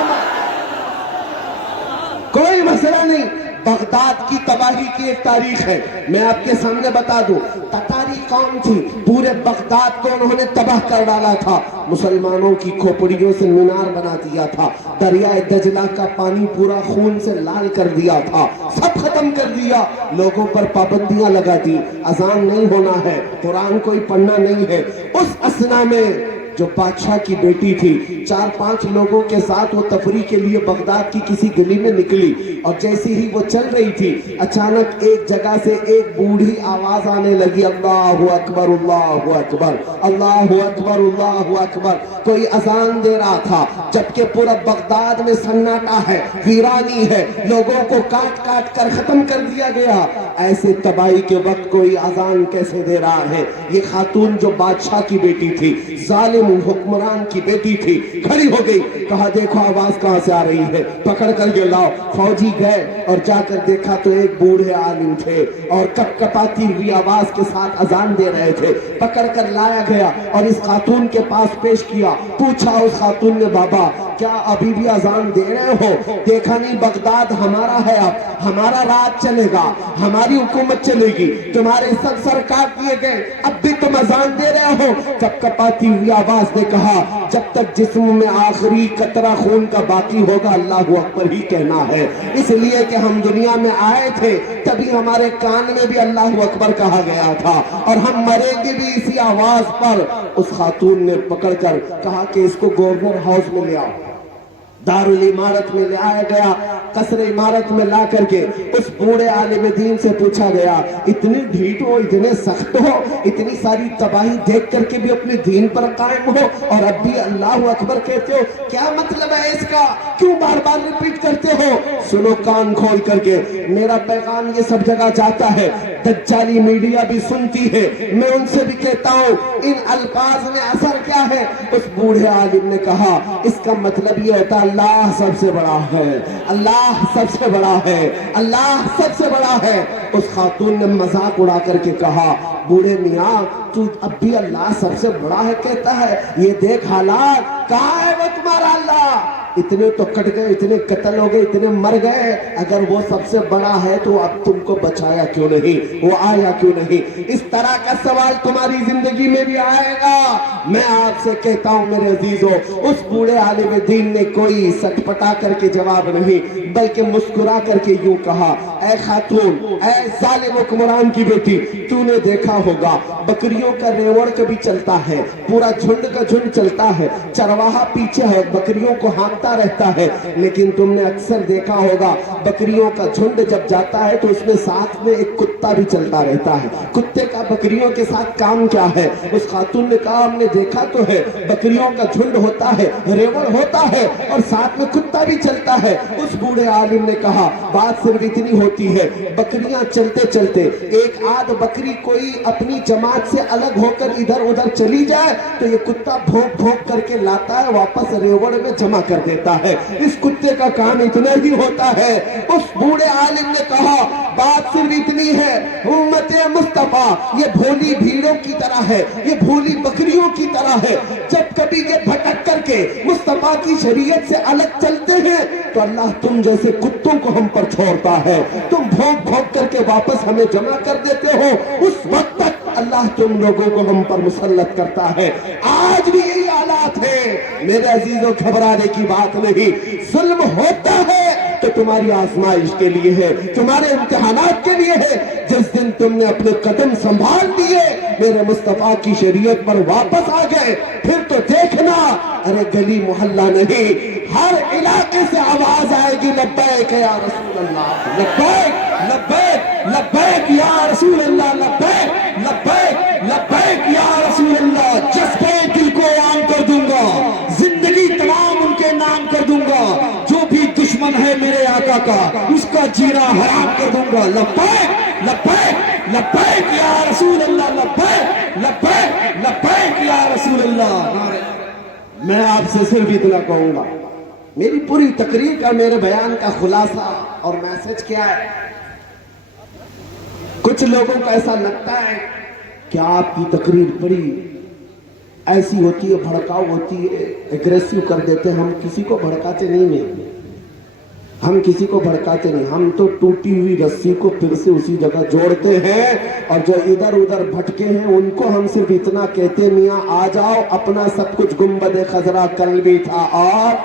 कोई मसला नहीं। बगदाद की तबाही की एक तारीख है, मैं आपके सामने बता दूं। ततारी कौम थी, पूरे बगदाद को उन्होंने तबाह कर डाला था, मुसलमानों की खोपड़ियों से मीनार बना दिया था, दरियाए दजला का पानी पूरा खून से लाल कर दिया था, सब खत्म कर दिया, लोगों पर पाबंदियां लगा दी, अजान नहीं होना है, कुरान कोई पढ़ना नहीं है। उस असना में जो बादशाह की बेटी थी, 4-5 लोगों के साथ वो तफरी के लिए बगदाद की किसी गली में निकली, और जैसे ही वो चल रही थी अचानक एक जगह से एक बूढ़ी आवाज आने लगी, अल्लाहु अकबर अल्लाहु अकबर अल्लाहु अकबर अल्लाहु अकबर। कोई अजान दे रहा था, जबकि पूरा बगदाद में सन्नाटा है, वीरानी है, लोगों को काट काट कर खत्म कर दिया गया। ऐसे तबाही के वक्त कोई अजान कैसे दे रहा है? ये खातून जो बादशाह की बेटी थी, जालिम हुक्मरान की बेटी थी, खड़ी हो गई, कहा देखो आवाज कहां से आ रही है, पकड़ कर के लाओ। फौजी गए और जाकर देखा तो एक बूढ़े आलिम थे और कपकपाती हुई आवाज के साथ अजान दे रहे थे। पकड़ कर लाया गया और इस खातून के पास पेश किया। पूछा उस खातून ने, बाबा क्या अभी भी अजान दे रहे हो? देखा नहीं बगदाद हमारा है, अब हमारा राज चलेगा, हमारी हुकूमत चलेगी, तुम्हारे सब सर काट दिए गए, अब भी तुम अजान दे रहे हो? कपकपाती हुई आवाज ने कहा, جب تک جسم میں آخری قطرہ خون کا باقی ہوگا اللہ اکبر ہی کہنا ہے. اس لیے کہ ہم دنیا میں آئے تھے تبھی ہمارے کان میں بھی اللہ اکبر کہا گیا تھا, اور ہم مریں گے بھی اسی آواز پر. اس خاتون نے پکڑ کر کہا کہ اس کو گورنر ہاؤس میں لے آؤ. دارالعمارت میں لے آیا گیا, قصر عمارت میں لا کر کے اس بوڑھے عالم دین سے پوچھا گیا, اتنی ڈھیٹ ہو, اتنے سخت ہو, اتنی ساری تباہی دیکھ کر کے بھی اپنے دین پر قائم ہو اور اب بھی اللہ اکبر کہتے ہو, کیا مطلب ہے اس کا, کیوں بار بار ریپیٹ کرتے ہو؟ سنو کان کھول کر کے, میرا پیغام یہ سب جگہ جاتا ہے, دجالی میڈیا بھی سنتی ہے, میں ان سے بھی کہتا ہوں ان الفاظ میں اثر کیا ہے. اس بوڑھے عالم نے کہا اس کا مطلب یہ ہوتا ہے اللہ سب سے بڑا ہے, اللہ سب سے بڑا ہے, اللہ سب سے بڑا ہے. اس خاتون نے مذاق اڑا کر کے کہا, بوڑھے میاں تو اب بھی اللہ سب سے بڑا ہے کہتا ہے, یہ دیکھ حالات, کہاں ہے وہ تمہارا اللہ؟ اتنے تو کٹ گئے, اتنے قتل ہو گئے, اتنے مر گئے, اگر وہ سب سے بڑا ہے تو اب تم کو بچایا کیوں نہیں, وہ آیا کیوں نہیں؟ اس طرح کا سوال تمہاری زندگی میں بھی آئے گا. میں آپ سے کہتا ہوں میرے عزیزو, اس بوڑھے عالم دین نے کوئی سٹ پٹا کر کے جواب نہیں بلکہ مسکرا کر کے یوں کہا, اے خاتون, اے ظالم حکمران کی بیٹی, تو نے دیکھا ہوگا بکریوں کا ریوڑ کبھی چلتا ہے, پورا جھنڈ کا جھنڈ چلتا ہے, چرواہا پیچھے ہے, بکریوں کو ہانکتا رہتا ہے, لیکن تم نے اکثر دیکھا ہوگا بکریوں کا جھنڈ جب جاتا ہے تو اس میں ساتھ میں ایک کتا بھی چلتا رہتا ہے. کتے کا بکریوں کے ساتھ کام کیا ہے؟ اس خاتون نے کہا ہم نے دیکھا تو ہے, بکریوں کا جھنڈ ہوتا ہے, ریوڑ ہوتا ہے اور ساتھ میں کتا بھی چلتا ہے. اس بوڑھے عالم نے کہا بات صرف اتنی ہوتی ہے, بکریاں چلتے چلتے ایک آدھ بکری کوئی اپنی جماعت سے الگ ہو کر ادھر ادھر چلی جائے تو یہ کتا بھونک بھونک کر کے لاتا ہے, واپس ریوڑ میں جمع کر دیتا ہے. اس کتے کا کام اتنا ہی ہوتا ہے. اس بوڑھے عالم نے کہا بات صرف اتنی ہے, امت مصطفیٰ یہ بھولی بھیڑوں کی طرح ہے, یہ بھولی بکریوں کی طرح ہے. جب کبھی یہ بھٹک کر کے مصطفیٰ کی شریعت سے الگ چلتے ہیں تو اللہ تم جیسے کتوں کو ہم پر چھوڑتا ہے, تم بھونک بھونک کر کے واپس ہمیں جمع کر دیتے ہو, اس وقت تک اللہ تم لوگوں کو ہم پر مسلط کرتا ہے. آج بھی یہی حالات ہے میرے عزیزوں, گھبرانے کی بات نہیں. ظلم ہوتا ہے تو تمہاری آزمائش کے لیے ہے, تمہارے امتحانات کے لیے ہے. جس دن تم نے اپنے قدم سنبھال دیے, میرے مصطفیٰ کی شریعت پر واپس آ گئے, پھر تو دیکھنا, ارے گلی محلہ نہیں, ہر علاقے سے آواز آئے گی لبیک یا رسول اللہ, لبیک لبیک لبیک یا رسول اللہ, لبیک لبیک لبیک یا رسول اللہ. جذبے دل کو عام کر دوں گا, زندگی تمام ان کے نام کر دوں گا, جو بھی دشمن ہے میرے آقا کا اس کا جینا حرام کر دوں گا. لبیک لبیک لبیک یا رسول اللہ, لبیک لبیک لبیک یا رسول اللہ. میں آپ سے صرف اتنا کہوں گا, میری پوری تقریر کا, میرے بیان کا خلاصہ اور میسج کیا ہے؟ کچھ لوگوں کو ایسا لگتا ہے کہ آپ کی تقریر بڑی ایسی ہوتی ہے, بھڑکاؤ ہوتی ہے, ایگریسیو کر دیتے ہیں. ہم کسی کو بھڑکاتے نہیں ہیں, ہم کسی کو بھڑکاتے نہیں, ہم تو ٹوٹی ہوئی رسی کو پھر سے اسی جگہ جوڑتے ہیں, اور جو ادھر ادھر بھٹکے ہیں ان کو ہم صرف اتنا کہتے, میاں آ جاؤ, اپنا سب کچھ گنبد خضرا کل بھی تھا اور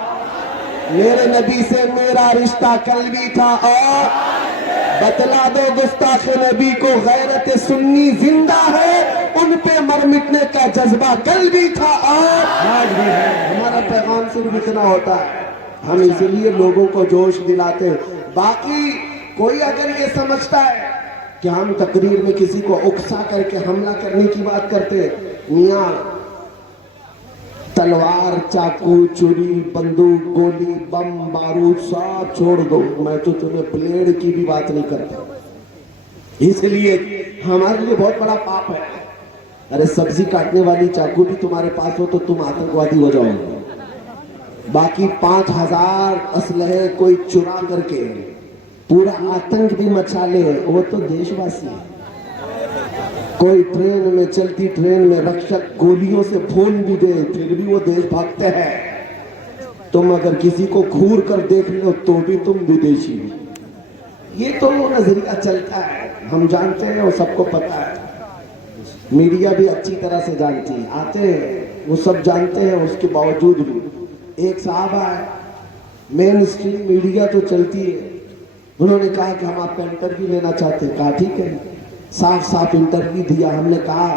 میرے نبی سے میرا رشتہ کل بھی تھا, اور بتلا دو گستاخ نبی کو غیرت سنی زندہ ہے, ان پہ مر مٹنے کا جذبہ کل بھی تھا اور آج بھی ہے. ہمارا پیغام صرف اتنا ہوتا ہے, ہم اسی لیے لوگوں کو جوش دلاتے ہیں. باقی کوئی اگر یہ سمجھتا ہے کہ ہم تقریر میں کسی کو اکسا کر کے حملہ کرنے کی بات کرتے, میاں تلوار, چاقو, چوری, بندوق, گولی, بم, بارود سب چھوڑ دو, میں تو تمہیں بلیڈ کی بھی بات نہیں کرتا. اس لیے ہمارے لیے بہت بڑا پاپ ہے. ارے سبزی کاٹنے والی چاقو بھی تمہارے پاس ہو تو تم آتنکوادی ہو جاؤ گے. باقی 5000 اسلحے کوئی چرا کر کے پورا آتنک بھی مچا لے, وہ تو دیش واسی ہے. کوئی ٹرین میں, چلتی ٹرین میں رکشک گولیوں سے پھول بھی دے پھر بھی وہ دیش بھاگتے ہیں. تم اگر کسی کو گھور کر دیکھ لو تو بھی تم ودیشی ہو. یہ تو نظریہ چلتا ہے, ہم جانتے ہیں اور سب کو پتا ہے. मीडिया भी अच्छी तरह से जानती है, आते हैं वो सब जानते हैं, उसके बावजूद भी एक साहब आए, मेन स्ट्रीम मीडिया तो चलती है, उन्होंने कहा कि हम आपका इंटरव्यू लेना चाहते हैं। कहा ठीक है, साफ साफ इंटरव्यू दिया। हमने कहा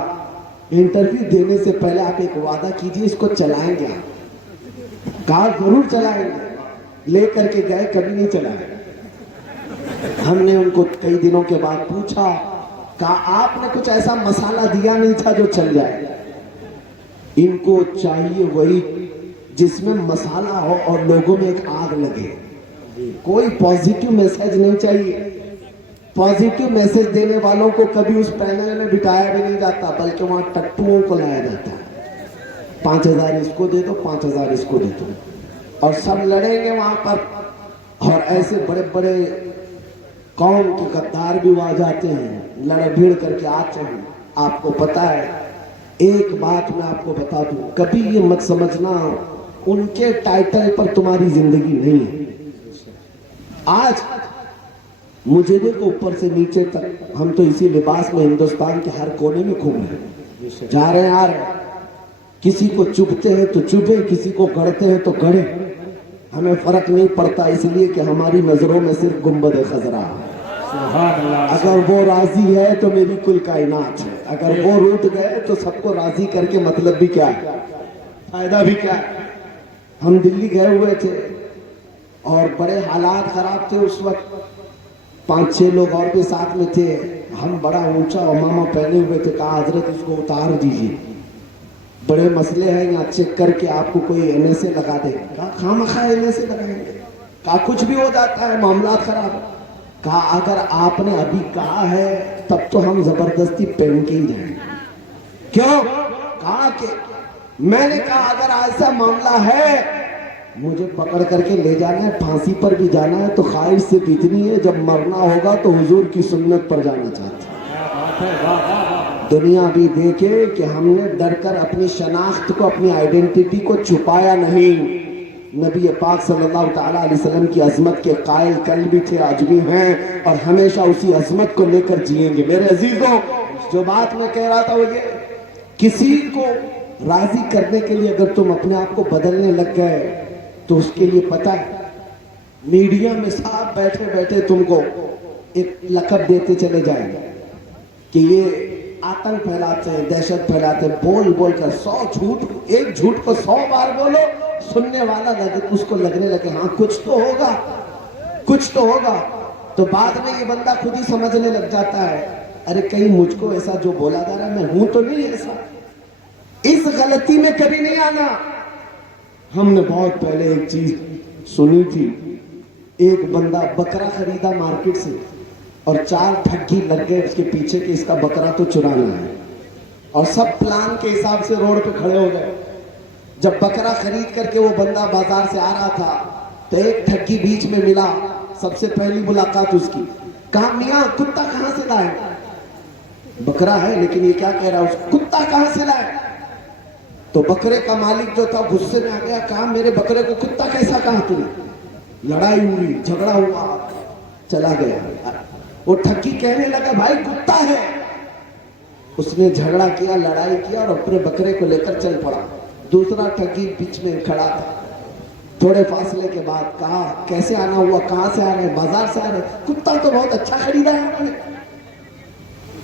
इंटरव्यू देने से पहले आप एक वादा कीजिए, इसको चलाएंगे आप? कहा जरूर चलाएंगे। लेकर के गए, कभी नहीं चलाए। हमने उनको कई दिनों के बाद पूछा, कहा आपने कुछ ऐसा मसाला दिया नहीं था जो चल जाए। इनको चाहिए वही जिसमें मसाला हो और लोगों में एक आग लगे। कोई पॉजिटिव मैसेज नहीं चाहिए। पॉजिटिव मैसेज देने वालों को कभी उस पैनल में बिठाया भी नहीं जाता, बल्कि वहां टट्टुओं को लाया जाता है। 5,000 इसको दे दो, 5,000 इसको दे दो, और सब लड़ेंगे वहां पर। और ऐसे बड़े बड़े कौम के गद्दार भी आ जाते हैं, लड़ भीड़ करके आते हैं। आपको पता है, एक बात मैं आपको बता दूं, कभी ये मत समझना उनके टाइटल पर तुम्हारी जिंदगी नहीं है। आज मुझे देखो ऊपर से नीचे तक, हम तो इसी लिबास में हिंदुस्तान के हर कोने में घूम रहे हैं, जा रहे हैं आ रहे हैं। किसी को चुभते हैं तो चुभे, किसी को गढ़ते हैं तो गढ़े, हमें फर्क नहीं पड़ता, इसलिए कि हमारी नजरों में सिर्फ गुंबद खजरा है। अगर वो राजी है तो मेरी कुल कायनात है, अगर वो रूठ गए तो सबको राजी करके मतलब भी क्या है, फायदा भी क्या है। हम दिल्ली गए हुए थे और बड़े हालात खराब थे उस वक्त, 5-6 लोग और भी साथ में थे। हम बड़ा ऊंचा अमामा पहने हुए थे। कहा हजरत इसको उतार दीजिए, बड़े मसले हैं यहाँ, चेक करके आपको कोई NSA लगा दे। कहा खामखा NSA लगाएंगे? कहा कुछ भी हो जाता है, मामला खराब। कहा अगर आपने अभी कहा है तब तो हम जबरदस्ती पहन के ही जाएंगे। क्यों? कहा कि मैंने कहा अगर ऐसा मामला है मुझे पकड़ करके ले जाना है, फांसी पर भी जाना है, तो ख्वाहिश से इतनी है जब मरना होगा तो हुजूर की सुन्नत पर जाना चाहते हैं। दुनिया भी देखे कि हमने डरकर अपनी शनाख्त को, अपनी आइडेंटिटी को छुपाया नहीं। नबी पाक सल्लल्लाहु ताला अलैहि वसल्लम की अजमत के कायल कल भी थे, आज भी हैं, और हमेशा उसी अजमत को लेकर जिएंगे। मेरे अजीजों, जो बात मैं कह रहा था वो ये, किसी को राजी करने के लिए अगर तुम अपने आप को बदलने लग गए तो उसके लिए पता है, मीडिया में साफ बैठे बैठे तुमको एक लक़ब देते चले जाएंगे कि ये आतंक फैलाते हैं, दहशत फैलाते हैं, बोल बोल कर 100 झूठ, एक झूठ को 100 बार बोलो, सुनने वाला लगे, उसको लगने लगे हाँ कुछ तो होगा, कुछ तो होगा। तो बाद में ये बंदा खुद ही समझने लग जाता है, अरे कहीं मुझको ऐसा जो बोला जा रहा है मैं हूं तो नहीं ऐसा। इस गलती में कभी नहीं आना। हमने बहुत पहले एक चीज सुनी थी, एक बंदा बकरा खरीदा मार्केट से और 4 ठगी लग गए उसके पीछे कि इसका बकरा तो चुराना है, और सब प्लान के हिसाब से रोड पे खड़े हो गए। जब बकरा खरीद करके वो बंदा बाजार से आ रहा था तो एक ठगी बीच में मिला, सबसे पहली मुलाकात उसकी। कहा मियां कुत्ता कहां से लाए? बकरा है लेकिन ये क्या कह रहा है, कुत्ता कहां से लाए? तो बकरे का मालिक जो था गुस्से में आ गया, कहा मेरे बकरे को कुत्ता कैसा कहा तूने? लड़ाई हुई, झगड़ा हुआ, चला गया। वो ठगी कहने लगा भाई कुत्ता है। उसने झगड़ा किया, लड़ाई किया और अपने बकरे को लेकर चल पड़ा। दूसरा ठगी बीच में खड़ा था। थोड़े फासले के बाद कहा कैसे आना हुआ, कहां से आ रहे? बाजार से आ रहे। कुत्ता तो बहुत अच्छा खरीदा है आपने।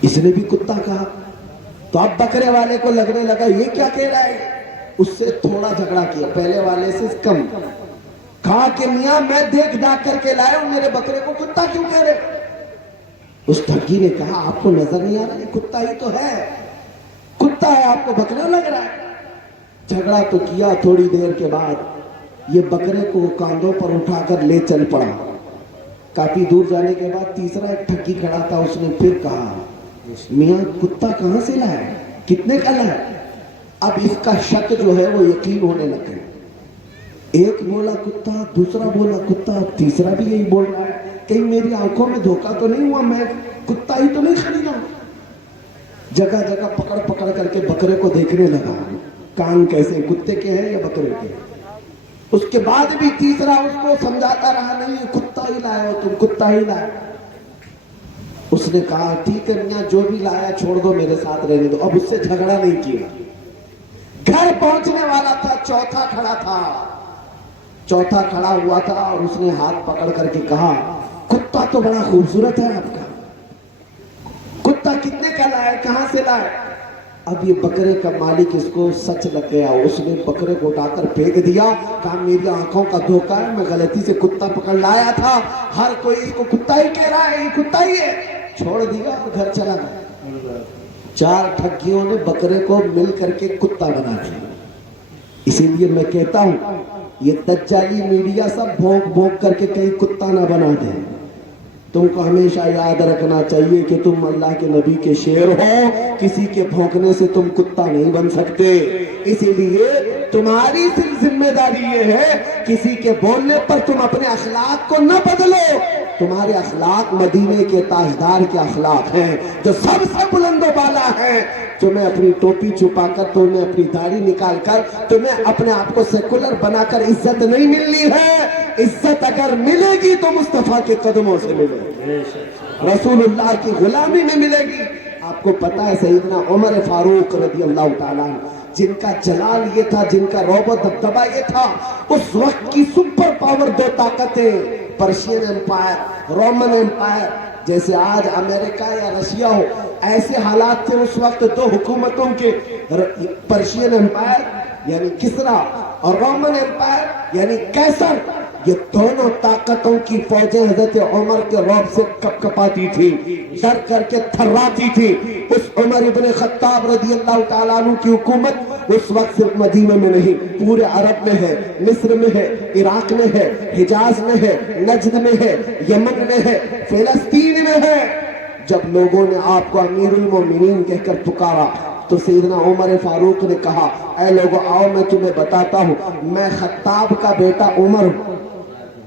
इसने भी कुत्ता कहा। तो अब बकरे वाले को लगने लगा ये क्या कह रहा है, उससे थोड़ा झगड़ा किया, पहले वाले से कम। कहा कि मियां मैं देख दाख करके लाया हूं, मेरे बकरे को कुत्ता क्यों कह रहे? उस ठगी ने कहा आपको नजर नहीं आ रहा, कुत्ता ही तो है, कुत्ता है, आपको बकरा लग रहा है। झगड़ा तो किया, थोड़ी देर के बाद ये बकरे को कांधों पर उठाकर ले चल पड़ा। काफी दूर जाने के बाद तीसरा एक ठगी खड़ा था, उसने फिर कहा मियां कुत्ता कहां से लाया, कितने का लाया? अब इसका शक जो है वो यकीन होने लगे। एक बोला कुत्ता, दूसरा बोला कुत्ता, तीसरा भी यही बोल रहा है, कहीं मेरी आंखों में धोखा तो नहीं हुआ, मैं कुत्ता ही तो नहीं खरीदा। जगह जगह पकड़ पकड़ करके बकरे को देखने लगा, कान कैसे कुत्ते के हैं या बकरे के। उसके बाद भी तीसरा उसको समझाता रहा नहीं कुत्ता ही लाए हो तुम, कुत्ता ही लाए। اس نے کہا ٹھیک ہے میاں جو بھی لایا چھوڑ دو میرے ساتھ رہنے دو. اب اس سے جھگڑا نہیں کیا. گھر پہنچنے والا تھا, چوتھا کھڑا تھا. چوتھا کھڑا ہوا تھا اور اس نے ہاتھ پکڑ کر کے کہا کتا تو بڑا خوبصورت ہے آپ کا, کتا کتنے کا لائے, کہاں سے لائے؟ اب یہ بکرے کا مالک اس کو سچ لگ گیا. اس نے بکرے کو اٹھا کر پھینک دیا. کہا میری آنکھوں کا دھوکہ ہے, میں غلطی سے کتا پکڑ لایا تھا, ہر کوئی اس کو کتا ہی کہہ رہا ہے, یہ کتا ہی ہے. چھوڑ دیا اور گھر چلا گیا. 4 ٹھگیوں نے بکرے کو مل کر کے کتا بنا دیا. اسی لیے میں کہتا ہوں یہ دجالی میڈیا سب بھونک بھونک کر کے کہیں کتا نہ بنا دے. تم کو ہمیشہ یاد رکھنا چاہیے کہ تم اللہ کے نبی کے شیر ہو, کسی کے بھونکنے سے تم کتا نہیں بن سکتے. اسی لیے تمہاری صرف ذمہ داری یہ ہے کسی کے بولنے پر تم اپنے اخلاق کو نہ بدلو. تمہارے اخلاق مدینے کے تاجدار کے اخلاق ہیں جو سب سے بلند و بالا ہیں. تمہیں اپنی ٹوپی چھپا کر, تمہیں اپنی داڑھی نکال کر, تمہیں اپنے آپ کو سیکولر بنا کر عزت نہیں ملنی ہے. عزت اگر ملے گی تو مصطفیٰ کے قدموں سے ملے گی, رسول اللہ کی غلامی میں ملے گی. آپ کو پتا ہے سیدنا عمر فاروق رضی اللہ تعالیٰ جن کا جلال یہ تھا, جن کا رعب و دبدبہ یہ تھا, اس وقت کی سپر پاور 2 طاقتیں, پرشین امپائر, رومن امپائر, جیسے آج امریکہ یا رشیا ہو, ایسے حالات تھے اس وقت 2 حکومتوں کے, پرشین امپائر یعنی کسرا اور رومن امپائر یعنی کیسر. یہ دونوں طاقتوں کی فوجیں حضرت عمر کے رعب سے کپ کپاتی تھی, ڈر کر کے تھراتی تھی. اس عمر ابن خطاب رضی اللہ تعالیٰ عنہ کی حکومت اس وقت صرف مدینہ میں نہیں, پورے عرب میں ہے, مصر میں ہے, عراق میں ہے, حجاز میں ہے, نجد میں ہے, یمن میں ہے, فلسطین میں ہے. جب لوگوں نے آپ کو امیر المومنین کہہ کر پکارا تو سیدنا عمر فاروق نے کہا اے لوگو آؤ میں تمہیں بتاتا ہوں, میں خطاب کا بیٹا عمر ہوں.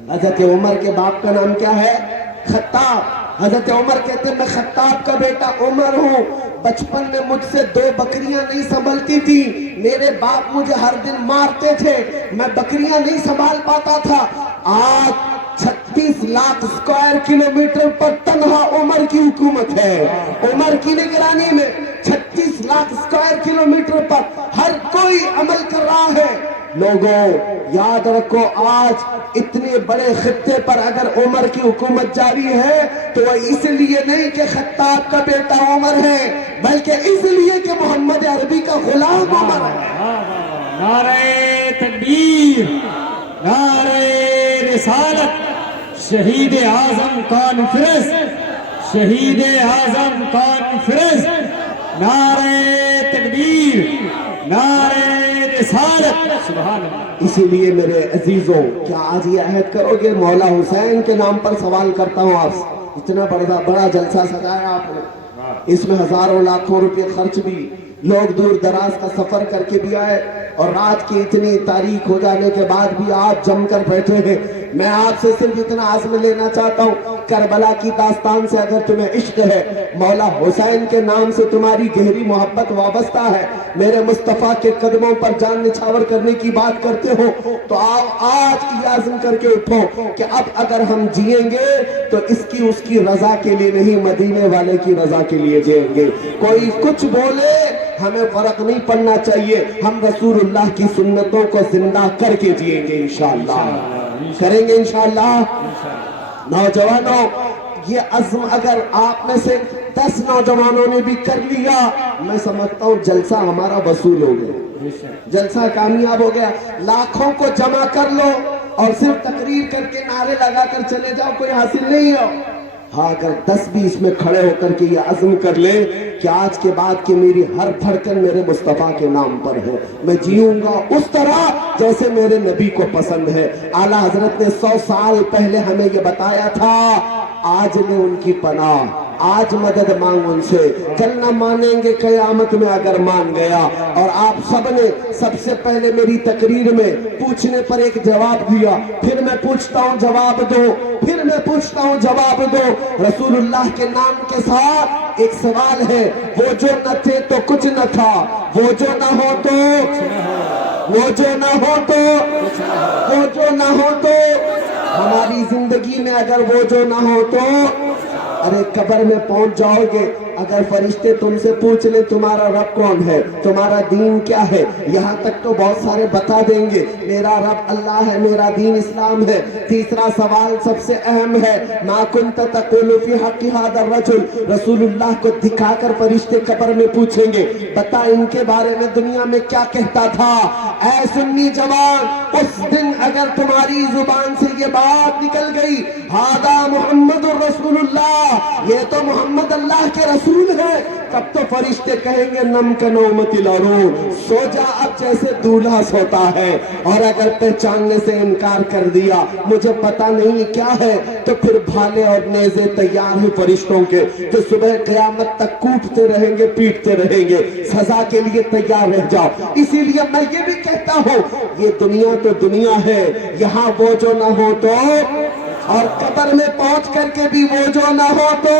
حضرت عمر کے باپ کا نام کیا ہے؟ خطاب. حضرت عمر کہتے ہیں میں خطاب کا بیٹا عمر ہوں. بچپن میں مجھ سے 2 بکریاں نہیں سنبھلتی تھی, میرے باپ مجھے ہر دن مارتے تھے, میں بکریاں نہیں سنبھال پاتا تھا. آج 36 لاکھ اسکوائر کلومیٹر پر تنہا عمر کی حکومت ہے. عمر کی نگرانی میں 36 لاکھ اسکوائر کلومیٹر پر ہر کوئی عمل کر رہا ہے. لوگوں یاد رکھو, آج اتنے بڑے خطے پر اگر عمر کی حکومت جاری ہے تو وہ اس لیے نہیں کہ خطاب کا بیٹا عمر ہے, بلکہ اس لیے کہ محمد عربی کا غلام عمر ہے. نعرہ تکبیر, نعرہ رسالت, شہید اعظم کانفرنس, شہید اعظم کانفرنس, نعرہ تکبیر, نعرہ رسالت. سبحان اللہ. اسی لیے میرے عزیزوں کیا آج یہ عہد کرو گے, مولا حسین کے نام پر سوال کرتا ہوں آپ سے, اتنا بڑا جلسہ سجایا آپ نے, اس میں ہزاروں لاکھوں روپے خرچ بھی, لوگ دور دراز کا سفر کر کے بھی آئے, اور رات کی اتنی تاریخ ہو جانے کے بعد بھی آپ جم کر بیٹھے ہیں. میں آپ سے صرف اتنا عزم لینا چاہتا ہوں, کربلا کی داستان سے اگر تمہیں عشق ہے, مولا حسین کے نام سے تمہاری گہری محبت وابستہ ہے, میرے مصطفیٰ کے قدموں پر جان نچھاور کرنے کی بات کرتے ہو, تو آپ آج یہ عزم کر کے اٹھو کہ اب اگر ہم جیئیں گے تو اس کی رضا کے لیے نہیں, مدینے والے کی رضا کے لیے جیئیں گے. کوئی کچھ بولے ہمیں فرق نہیں پڑنا چاہیے, ہم رسول اللہ کی سنتوں کو زندہ کر کے جیئیں گے انشاءاللہ, کریں گے انشاءاللہ. نوجوانوں یہ عزم اگر آپ میں سے 10 نوجوانوں نے بھی کر لیا, میں سمجھتا ہوں جلسہ ہمارا وصول ہو گیا, جلسہ کامیاب ہو گیا. لاکھوں کو جمع کر لو اور صرف تقریر کر کے نعرے لگا کر چلے جاؤ, کوئی حاصل نہیں ہو. ہاں اگر 10 بھی اس میں کھڑے ہو کر کے یہ عزم کر لیں کہ آج کے بعد کی میری ہر دھڑکن میرے مصطفیٰ کے نام پر ہے, میں جیوں گا اس طرح جیسے میرے نبی کو پسند ہے. اعلیٰ حضرت نے 100 سال پہلے ہمیں یہ بتایا تھا, آج لے ان کی پناہ, آج مدد مانگ ان سے, کل نہ مانیں گے قیامت میں اگر مان گیا. اور آپ سب نے سب سے پہلے میری تقریر میں پوچھنے پر ایک جواب دیا, پھر میں پوچھتا ہوں جواب دو, پھر میں پوچھتا ہوں جواب دو. رسول اللہ کے نام کے ساتھ ایک سوال ہے, وہ جو نہ تھے تو کچھ نہ تھا, وہ جو نہ ہو تو, وہ جو نہ ہو تو, وہ جو نہ ہو تو, ہماری زندگی میں اگر وہ جو نہ ہو تو, अरे कब्र में पहुंच जाओगे, अगर फरिश्ते तुमसे पूछ ले तुम्हारा रब कौन है, तुम्हारा दीन क्या है, यहाँ तक तो बहुत सारे बता देंगे, मेरा रब अल्लाह है, मेरा दीन इस्लाम है। तीसरा सवाल सबसे अहम है, मा कुंत तक़ूलु फी हक़्क़ि हाज़ा रजुल, रसूलुल्लाह को दिखाकर फरिश्ते कब्र में पूछेंगे, बता इनके बारे में दुनिया में क्या कहता था। ऐ सुन्नी जवान, उस दिन अगर तुम्हारी जुबान से ये बात निकल गई, हादा मुहम्मदुर रसूलुल्लाह, ये तो मोहम्मद अल्लाह के रसूल है, तब तो फरिश्ते कहेंगे नम का नौमतिल अरूर, सो जा अब जैसे दूल्हा सोता है। और अगर पहचानने से इनकार कर दिया, मुझे पता नहीं क्या है, तो फिर भाले और नेज़े तैयार हैं फरिश्तों के, तो सुबह क़यामत तक कूटते रहेंगे, पीटते रहेंगे, सजा के लिए तैयार रह जाओ। इसीलिए मैं ये भी कहता हूँ, ये दुनिया तो दुनिया है, यहाँ वो जो ना हो तो, और कब्र में पहुंच करके भी वो जो ना हो तो,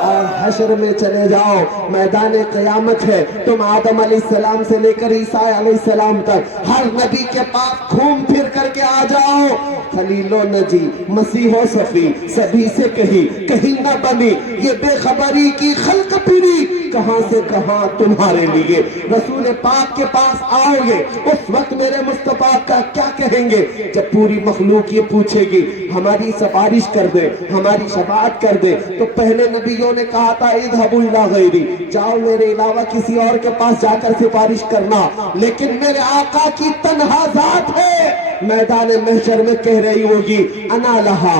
और हश्र में चले जाओ, मैदान क़यामत है, तुम आदम अलैहिस्सलाम से लेकर ईसा अलैहिस्सलाम तक हर नबी के पास घूम फिर करके आ जाओ। खलीलो नजी, मसीहो सफी, सभी से कहीं न बनी ये बेखबरी की खल्क पीरी, कहां से कहां तुम्हारे लिए। रसूल पाक के पास आओगे, उस वक्त मेरे मुस्तफा का क्या कहेंगे, जब पूरी मखलूक ये पूछेगी हमारी सिफारिश कर दे, हमारी शफाअत कर दे, तो पहले नबियों ने कहा था इज़हबू इला गैरी, जाओ मेरे अलावा किसी और के पास जाकर सिफारिश करना, लेकिन मेरे आका की तन्हा जात है, मैदान महशर में कह रही होगी अना लहा,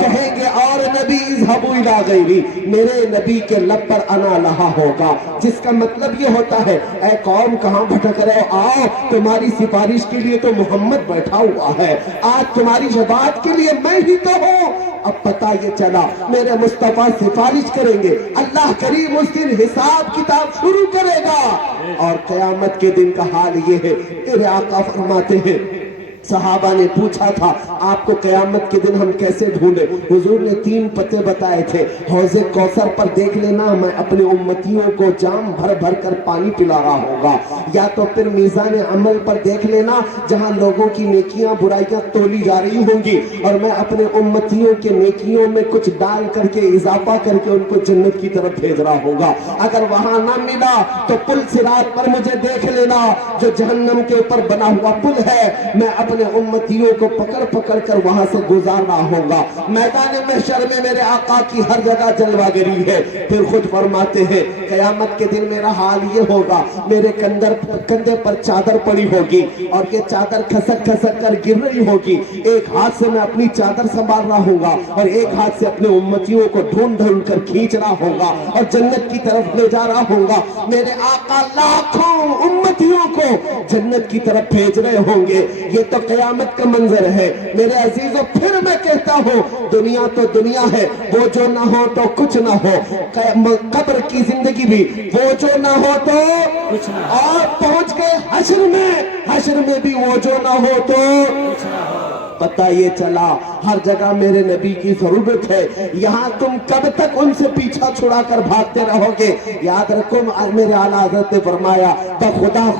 कहेंगे और नबी इज़हबू इला गैरी, मेरे नबी के लब पर अना लहा होगा, जिसका मतलब ये होता है ऐ कौम कहां भटक रहे हो, आओ तुम्हारी सिफारिश के लिए तो मोहम्मद बैठा हुआ है, आज तुम्हारी शफाअत के लिए मैं ही तो हूं। अब पता ये चला मेरे मुस्तफा सिफारिश करेंगे, अल्लाह करीम उस दिन हिसाब किताब शुरू करेगा, और क़यामत के दिन का हाल ये है। मेरे आका फरमाते हैं, सहाबा ने पूछा था आपको क़यामत के दिन हम कैसे ढूंढे, हुजूर ने 3 पते बताए थे। हौज़े कौसर पर देख लेना, मैं अपने उम्मतियों को जाम भर भर कर पानी पिला रहा होगा, या तो फिर मीज़ान अमल पर देख लेना, जहां लोगों की नेकियां बुराइयां तोली जा रही होंगी, और मैं अपने उम्मतियों के नेकियों में कुछ डाल करके इजाफा करके उनको जन्नत की तरफ भेज रहा होगा। अगर वहां ना मिला तो पुल सिरात पर मुझे देख लेना, जो जहन्नम के ऊपर बना हुआ पुल है, मैं अपने उम्मतियों को पकड़ पकड़ कर वहां से गुजारना होगा। मैदान महशर में मेरे आका की हर जगह जलवागरी है। फिर खुद फरमाते हैं क़यामत के दिन मेरा हाल ये होगा, मेरे कंधे पर चादर पड़ी होगी, और ये चादर खसक खसक कर गिर रही होगी, एक हाथ से मैं अपनी चादर संभाल रहा होगा, और एक हाथ से अपने उम्मतियों को ढूंढ ढूंढ कर खींच रहा होगा, और जन्नत की तरफ ले जा रहा होगा। मेरे आका लाखों उम्मतियों को जन्नत की तरफ भेज रहे होंगे। ये तो क़यामत का मंजर है मेरे अजीजों। फिर मैं कहता हूँ दुनिया तो दुनिया है, वो जो ना हो तो कुछ ना हो, कब्र की जिंदगी भी वो जो ना हो तो कुछ ना, और पहुंच गए हश्र में भी वो जो ना हो तो कुछ ना हो। पता ये चला हर जगह मेरे नबी की जरूरत है। यहाँ तुम कब तक उनसे पीछा छुड़ा कर भागते रहोगे? याद रखो मेरे आला हज़रत ने फरमाया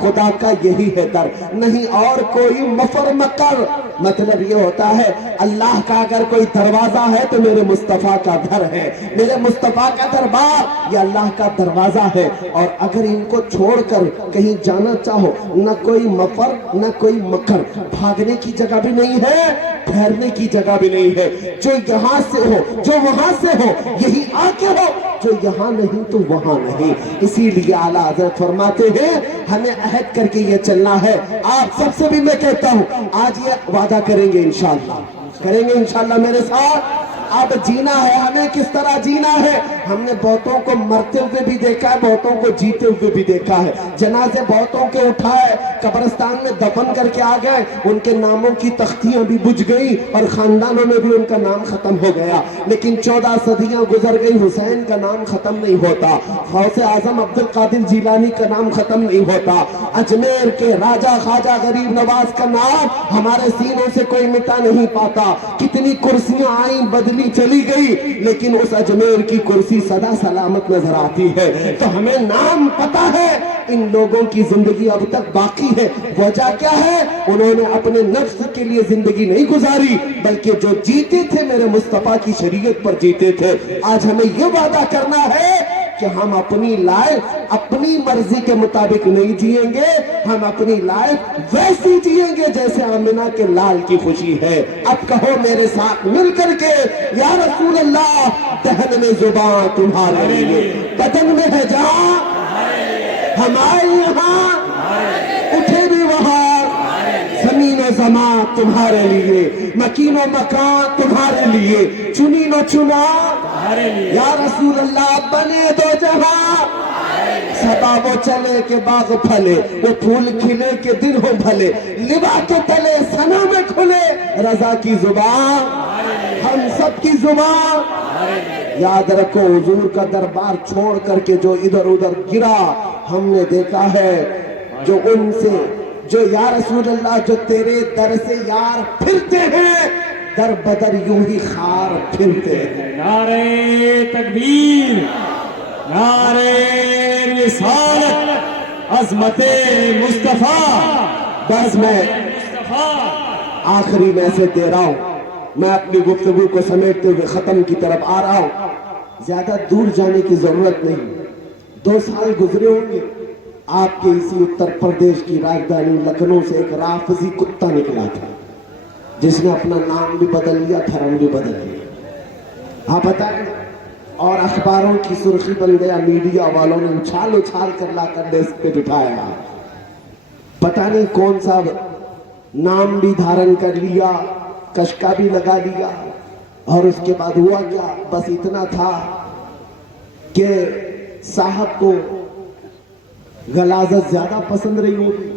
खुदा का यही है दर, नहीं और कोई मफर मकर। मतलब ये होता है अल्लाह का अगर कोई दरवाजा है तो मेरे मुस्तफा का घर है, मेरे मुस्तफा का दरबार ये अल्लाह का दरवाजा है। और अगर इनको छोड़कर कहीं जाना चाहो, न कोई मफर न कोई मकर, भागने की जगह भी नहीं है, ठहरने की जगह भी नहीं है। जो यहाँ से हो, जो वहां से हो, यही आके हो, जो यहाँ नहीं तो वहां नहीं। इसीलिए आला हज़रत फरमाते हैं हमें अहद करके ये चलना है। आप सबसे भी मैं कहता हूँ आज ये वादा करेंगे इंशाल्लाह मेरे साथ। अब जीना है, हमें किस तरह जीना है? हमने बहुतों को मरते हुए भी देखा है, बहुतों को जीते हुए भी देखा है। जनाजे बहुतों के उठाए, कब्रिस्तान में दफन करके आ गए, उनके नामों की तख्तियां भी बुझ गई और खानदानों में भी उनका नाम खत्म हो गया। लेकिन 14 सदियां गुजर गई, हुसैन का नाम खत्म नहीं होता, गौसे आजम अब्दुल कादिर जिलानी का नाम खत्म नहीं होता, अजमेर के राजा ख्वाजा गरीब नवाज का नाम हमारे सीनों से कोई मिटा नहीं पाता। कितनी कुर्सियां आई, बदली, चली गई, लेकिन उस अजमेर की कुर्सी की सदा सलामत नजर आती है। तो हमें नाम पता है, इन लोगों की जिंदगी अब तक बाकी है। वजह क्या है? उन्होंने अपने नफ्स के लिए जिंदगी नहीं गुजारी, बल्कि जो जीते थे मेरे मुस्तफा की शरीयत पर जीते थे। आज हमें ये वादा करना है कि हम अपनी लाइफ अपनी मर्जी के मुताबिक नहीं जिएंगे, हम अपनी लाइफ वैसी जिएंगे जैसे आमिना के लाल की खुशी है। अब कहो मेरे साथ मिल करके, या रसूल अल्लाह, दहन में जुबान तुम्हारे लिए, बदन में है जान हमारे यहाँ, उठे भी वहाँ, जमीन और जमा तुम्हारे लिए, मकीन और मकान तुम्हारे लिए, चुनी न चुना या रसूल अल्लाह, बने दो जहां, सदा वो चले के बाग फले, वो फूल खिले के दिन हो भले, लिबा के तले सना में खुले, रजा की जुबान हम सब की जुबान। याद रखो, हुजूर का दरबार छोड़ करके जो इधर उधर गिरा, हमने देखा है जो उनसे, जो या रसूल अल्लाह, जो तेरे दर से यार फिरते हैं, दर बदर यूं ही खार फिरते हैं। नारे तकबीर, नारे रिसालत, अज़मते मुस्तफा। बस मैं आखिरी मैसेज दे रहा हूं, मैं अपनी गुफ्तगू को समेटते हुए खत्म की तरफ आ रहा हूं। ज्यादा दूर जाने की जरूरत नहीं, 2 साल गुजरे होंगे, आपके इसी उत्तर प्रदेश की राजधानी लखनऊ से एक राफजी कुत्ता निकला था, जिसने अपना नाम भी बदल लिया, धर्म भी बदल लिया। आप बताएं, और अखबारों की सुर्खी बन गया, मीडिया वालों ने उछाल उछाल कर लाकर डेस्क पे बिठाया। पता नहीं कौन सा नाम भी धारण कर लिया, कशका भी लगा लिया, और उसके बाद हुआ क्या? बस इतना था कि साहब को गलाजत ज्यादा पसंद रही होगी,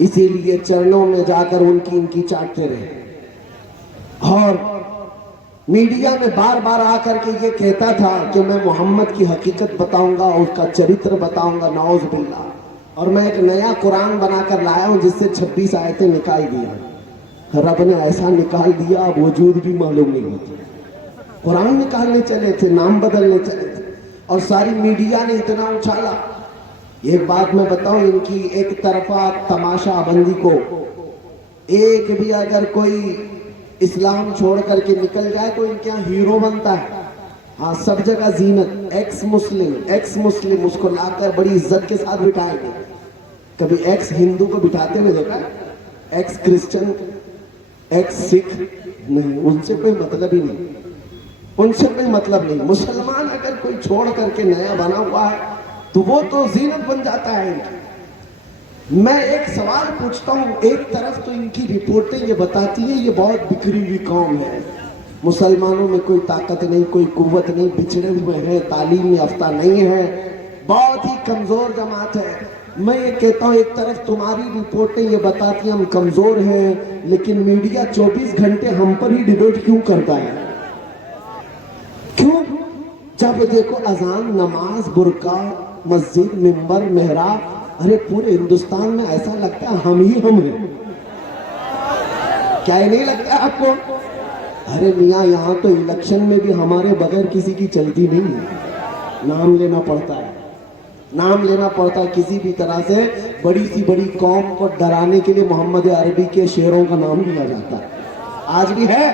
इसीलिए चरणों में जाकर उनकी इनकी चाटते रहे। और मीडिया में बार बार आकर के ये कहता था कि मैं मोहम्मद की हकीकत बताऊंगा, उसका चरित्र बताऊंगा, नौज बिल्ला, और मैं एक नया कुरान बनाकर लाया हूं जिससे 26 आयतें निकाल दिया। रब ने ऐसा निकाल दिया, अब वजूद भी मालूम नहीं होती। कुरान निकालने चले थे, नाम बदलने चले थे, और सारी मीडिया ने इतना उछाला। एक बात मैं बताऊं, इनकी एक तरफा तमाशा बंदी को एक भी अगर कोई इस्लाम छोड़ करके निकल जाए तो इनके यहाँ हीरो बनता है। हाँ, सब जगह जीनत, एक्स मुस्लिम उसको लाकर बड़ी इज्जत के साथ बिठाएंगे। कभी एक्स हिंदू को बिठाते हुए देखा है? एक्स क्रिश्चियन, एक्स सिख नहीं, उनसे कोई मतलब ही नहीं, उनसे कोई मतलब नहीं। मुसलमान अगर कोई छोड़ करके नया बना हुआ है तो वो तो जीनत बन जाता है इनकी। मैं एक सवाल पूछता हूं, एक तरफ तो इनकी रिपोर्टें ये बताती है ये बहुत बिखरी हुई कौम है, मुसलमानों में कोई ताकत नहीं, कोई कुव्वत नहीं, बिछड़े हुए हैं, तालीम याफ्ता नहीं है, बहुत ही कमजोर जमात है। मैं ये कहता हूं, एक तरफ तुम्हारी रिपोर्टें ये बताती हैं हम कमजोर हैं, लेकिन मीडिया 24 घंटे हम पर ही डिबेट क्यों करता है? क्यों? जब देखो अजान, नमाज, बुरका, मस्जिद, मिंबर, मेहराब, अरे पूरे हिंदुस्तान में ऐसा लगता है हम ही हम हैं। क्या ये नहीं लगता आपको? अरे मियाँ, यहाँ तो इलेक्शन में भी हमारे बगैर किसी की चलती नहीं है, नाम लेना पड़ता है, नाम लेना पड़ता है किसी भी तरह से। बड़ी सी बड़ी कौम को डराने के लिए मोहम्मद अरबी के शेरों का नाम लिया जाता है, आज भी है।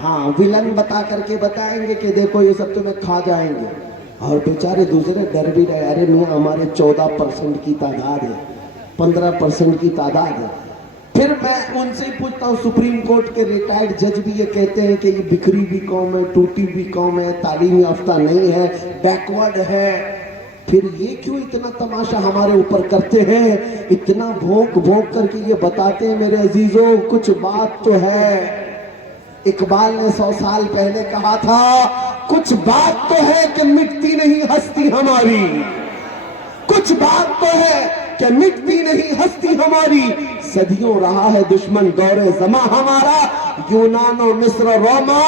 हाँ, विलन बता करके बताएंगे कि देखो ये सब तुम्हें खा जाएंगे, और बेचारे दूसरे डर भी रहे। अरे मियाँ, हमारे 14% की तादाद है, 15% की तादाद है। फिर मैं उनसे ही पूछता हूँ, सुप्रीम कोर्ट के रिटायर्ड जज भी ये कहते हैं कि ये बिखरी भी कौम है, टूटी भी कौम है, तालीम याफ्ता नहीं है, बैकवर्ड है। फिर ये क्यों इतना तमाशा हमारे ऊपर करते हैं, इतना भोंक भोंक करके ये बताते हैं? मेरे अजीजों, कुछ बात तो है। इकबाल ने 100 साल पहले कहा था, कुछ बात तो है कि मिटती नहीं हस्ती हमारी, कुछ बात तो है कि मिटती नहीं हस्ती हमारी। सदियों रहा है दुश्मन दौरे जमा हमारा, यूनान और मिस्र, रोमा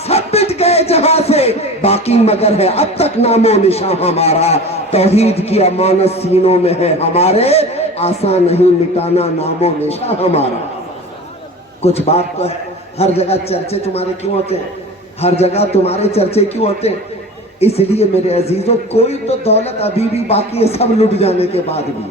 सब मिट गए जहां से, बाकी मगर है अब तक नामो निशान हमारा। तौहीद की अमानत सीनों में है हमारे, आसान नहीं मिटाना नामो निशान हमारा। कुछ बात तो है। हर जगह चर्चे तुम्हारे क्यों होते हैं? हर जगह तुम्हारे चर्चे क्यों होते हैं? इसलिए मेरे अजीजों, कोई तो दौलत अभी भी बाकी है, सब लुट जाने के बाद भी,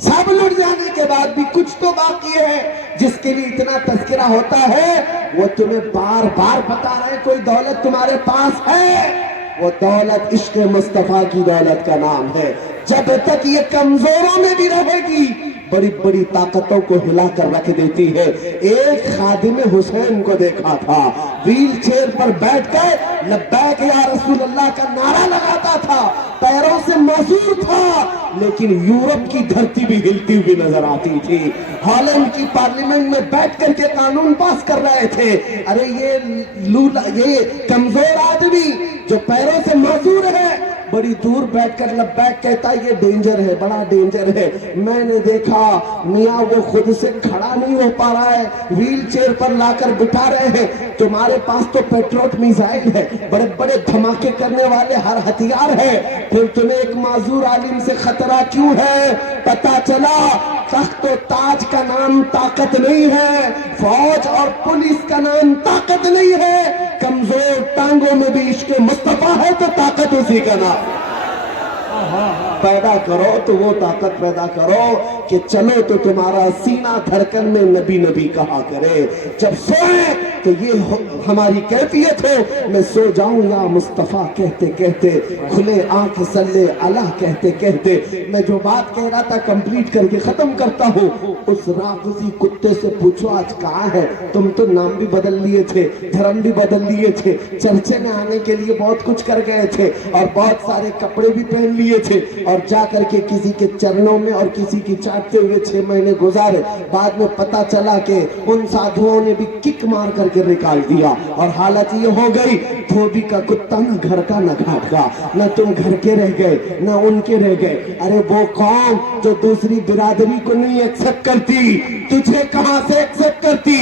सब लुट जाने के बाद भी कुछ तो बाकी है जिसके लिए इतना तज़किरा होता है। वो तुम्हें बार बार बता रहे हैं, कोई दौलत तुम्हारे पास है, वो दौलत इश्क मुस्तफा की दौलत का नाम है। जब तक ये कमजोरों में भी रहेगी, बड़ी बड़ी ताकतों को हिलाकर रख देती है। एक खादिम हुसैन को देखा था, व्हील चेयर पर बैठकर लब्बैक या रसूल अल्लाह का नारा लगाता था, पैरों से मजूर था, लेकिन यूरोप की धरती भी हिलती हुई नजर आती थी। हॉलैंड की पार्लियामेंट में बैठ करके कानून पास कर रहे थे। अरे ये कमजोर आदमी जो पैरों से मजूर है, बड़ी दूर बैठकर लब्बैक कहता है, ये डेंजर है, बड़ा डेंजर है। मैंने देखा मियाँ वो खुद से खड़ा नहीं हो पा रहा है, व्हील चेयर पर लाकर बिठा रहे हैं। तुम्हारे पास तो पेट्रोट मिसाइल है, बड़े बड़े धमाके करने वाले हर हथियार है, फिर तुम्हें एक माजूर आलिम से खतरा क्यों है? पता चला तख्त और ताज का नाम ताकत नहीं है, फौज और पुलिस का नाम ताकत नहीं है, कमजोर टांगों में भी इश्क मुस्तफा है तो ताकत उसी का नाम। पैदा करो तो वो ताकत पैदा करो कि चलो तो तुम्हारा सीना धड़कन में नबी नबी कहा करे। जब सोए तो ये हमारी कैफियत हो, मैं सो जाऊं या मुस्तफा कहते कहते, खुले आंख सल्ले अला कहते कहते। मैं जो बात कह रहा था कंप्लीट करके खत्म करता हूँ। उस रागसी कुत्ते से पूछो आज कहाँ है? तुम तो नाम भी बदल लिए थे, धर्म भी बदल लिए थे, चर्चे में आने के लिए बहुत कुछ कर गए थे और बहुत सारे कपड़े भी पहन लिए थे, और जा करके किसी के चरणों में और किसी की चाटते हुए 6 महीने गुजारे। बाद में पता चला कि उन साधुओं ने भी किक मार करके निकाल दिया और हालत ये हो गई, धोबी का कुत्ता न घर का न घाट का, न तुम घर के रह गए न उनके रह गए। अरे वो कौन जो दूसरी बिरादरी को नहीं एक्सेप्ट करती, तुझे कहां से एक्सेप्ट करती?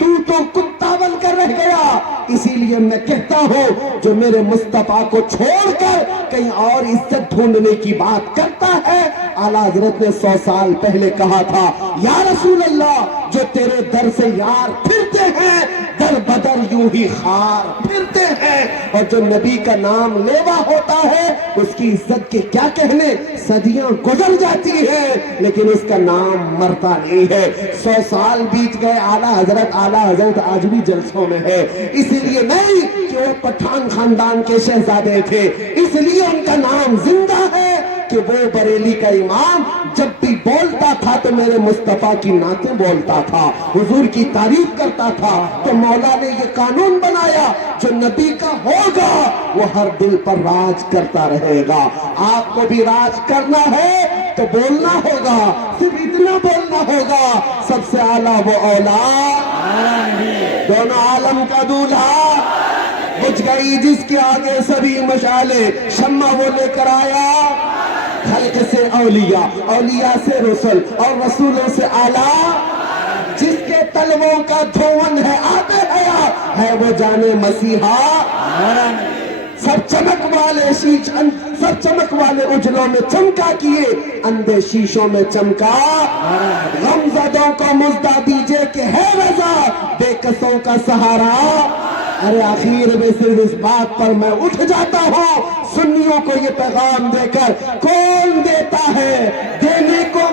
तू तो कुत्ता बनकर रह गया। इसीलिए मैं कहता हूं, जो मेरे मुस्तफा को छोड़कर कहीं और इज्जत ढूंढने की बात करता है, आला हजरत ने 100 साल पहले कहा था, या रसूल अल्लाह, जो तेरे दर से यार फिरते हैं, दर बदर यूं ही खार फिरते हैं, और जो नबी का नाम लेवा होता है उसकी इज्जत के क्या कहने, सदियां गुजर जाती है लेकिन उसका नाम मरता नहीं है। 100 साल बीत गए, आला हजरत आज भी जलसों में है। इसीलिए नहीं कि वो पठान खानदान के शहजादे थे, इसलिए उनका नाम जिंदा है कि वो बरेली का इमाम जब भी बोलता था तो मेरे मुस्तफा की नाते बोलता था, हुजूर की तारीफ करता था। तो मौला ने ये कानून बनाया, जो नबी का होगा वो हर दिल पर राज करता रहेगा। आपको भी राज करना है तो बोलना होगा, सिर्फ इतना बोलना होगा, सबसे आला वो औलाद, दोनों आलम का दूल्हा, बुझ गई जिसके आगे सभी मशाले, शम्मा वो लेकर आया, खल्क से औलिया, औलिया से रसूल और रसूलों से आला, जिसके तलवों का धोवन है आते हया, है वो जाने मसीहा। सब चमक वाले उजलों में चमका किए, अंधे शीशों में चमका, गमज़दों को मुज़्दा दीजिए कि है रज़ा, बेकसों का सहारा। अरे आखिर में सिर्फ इस बात पर मैं उठ जाता हूँ, सुन्नियों को ये पैगाम देकर, कौन देता है देने को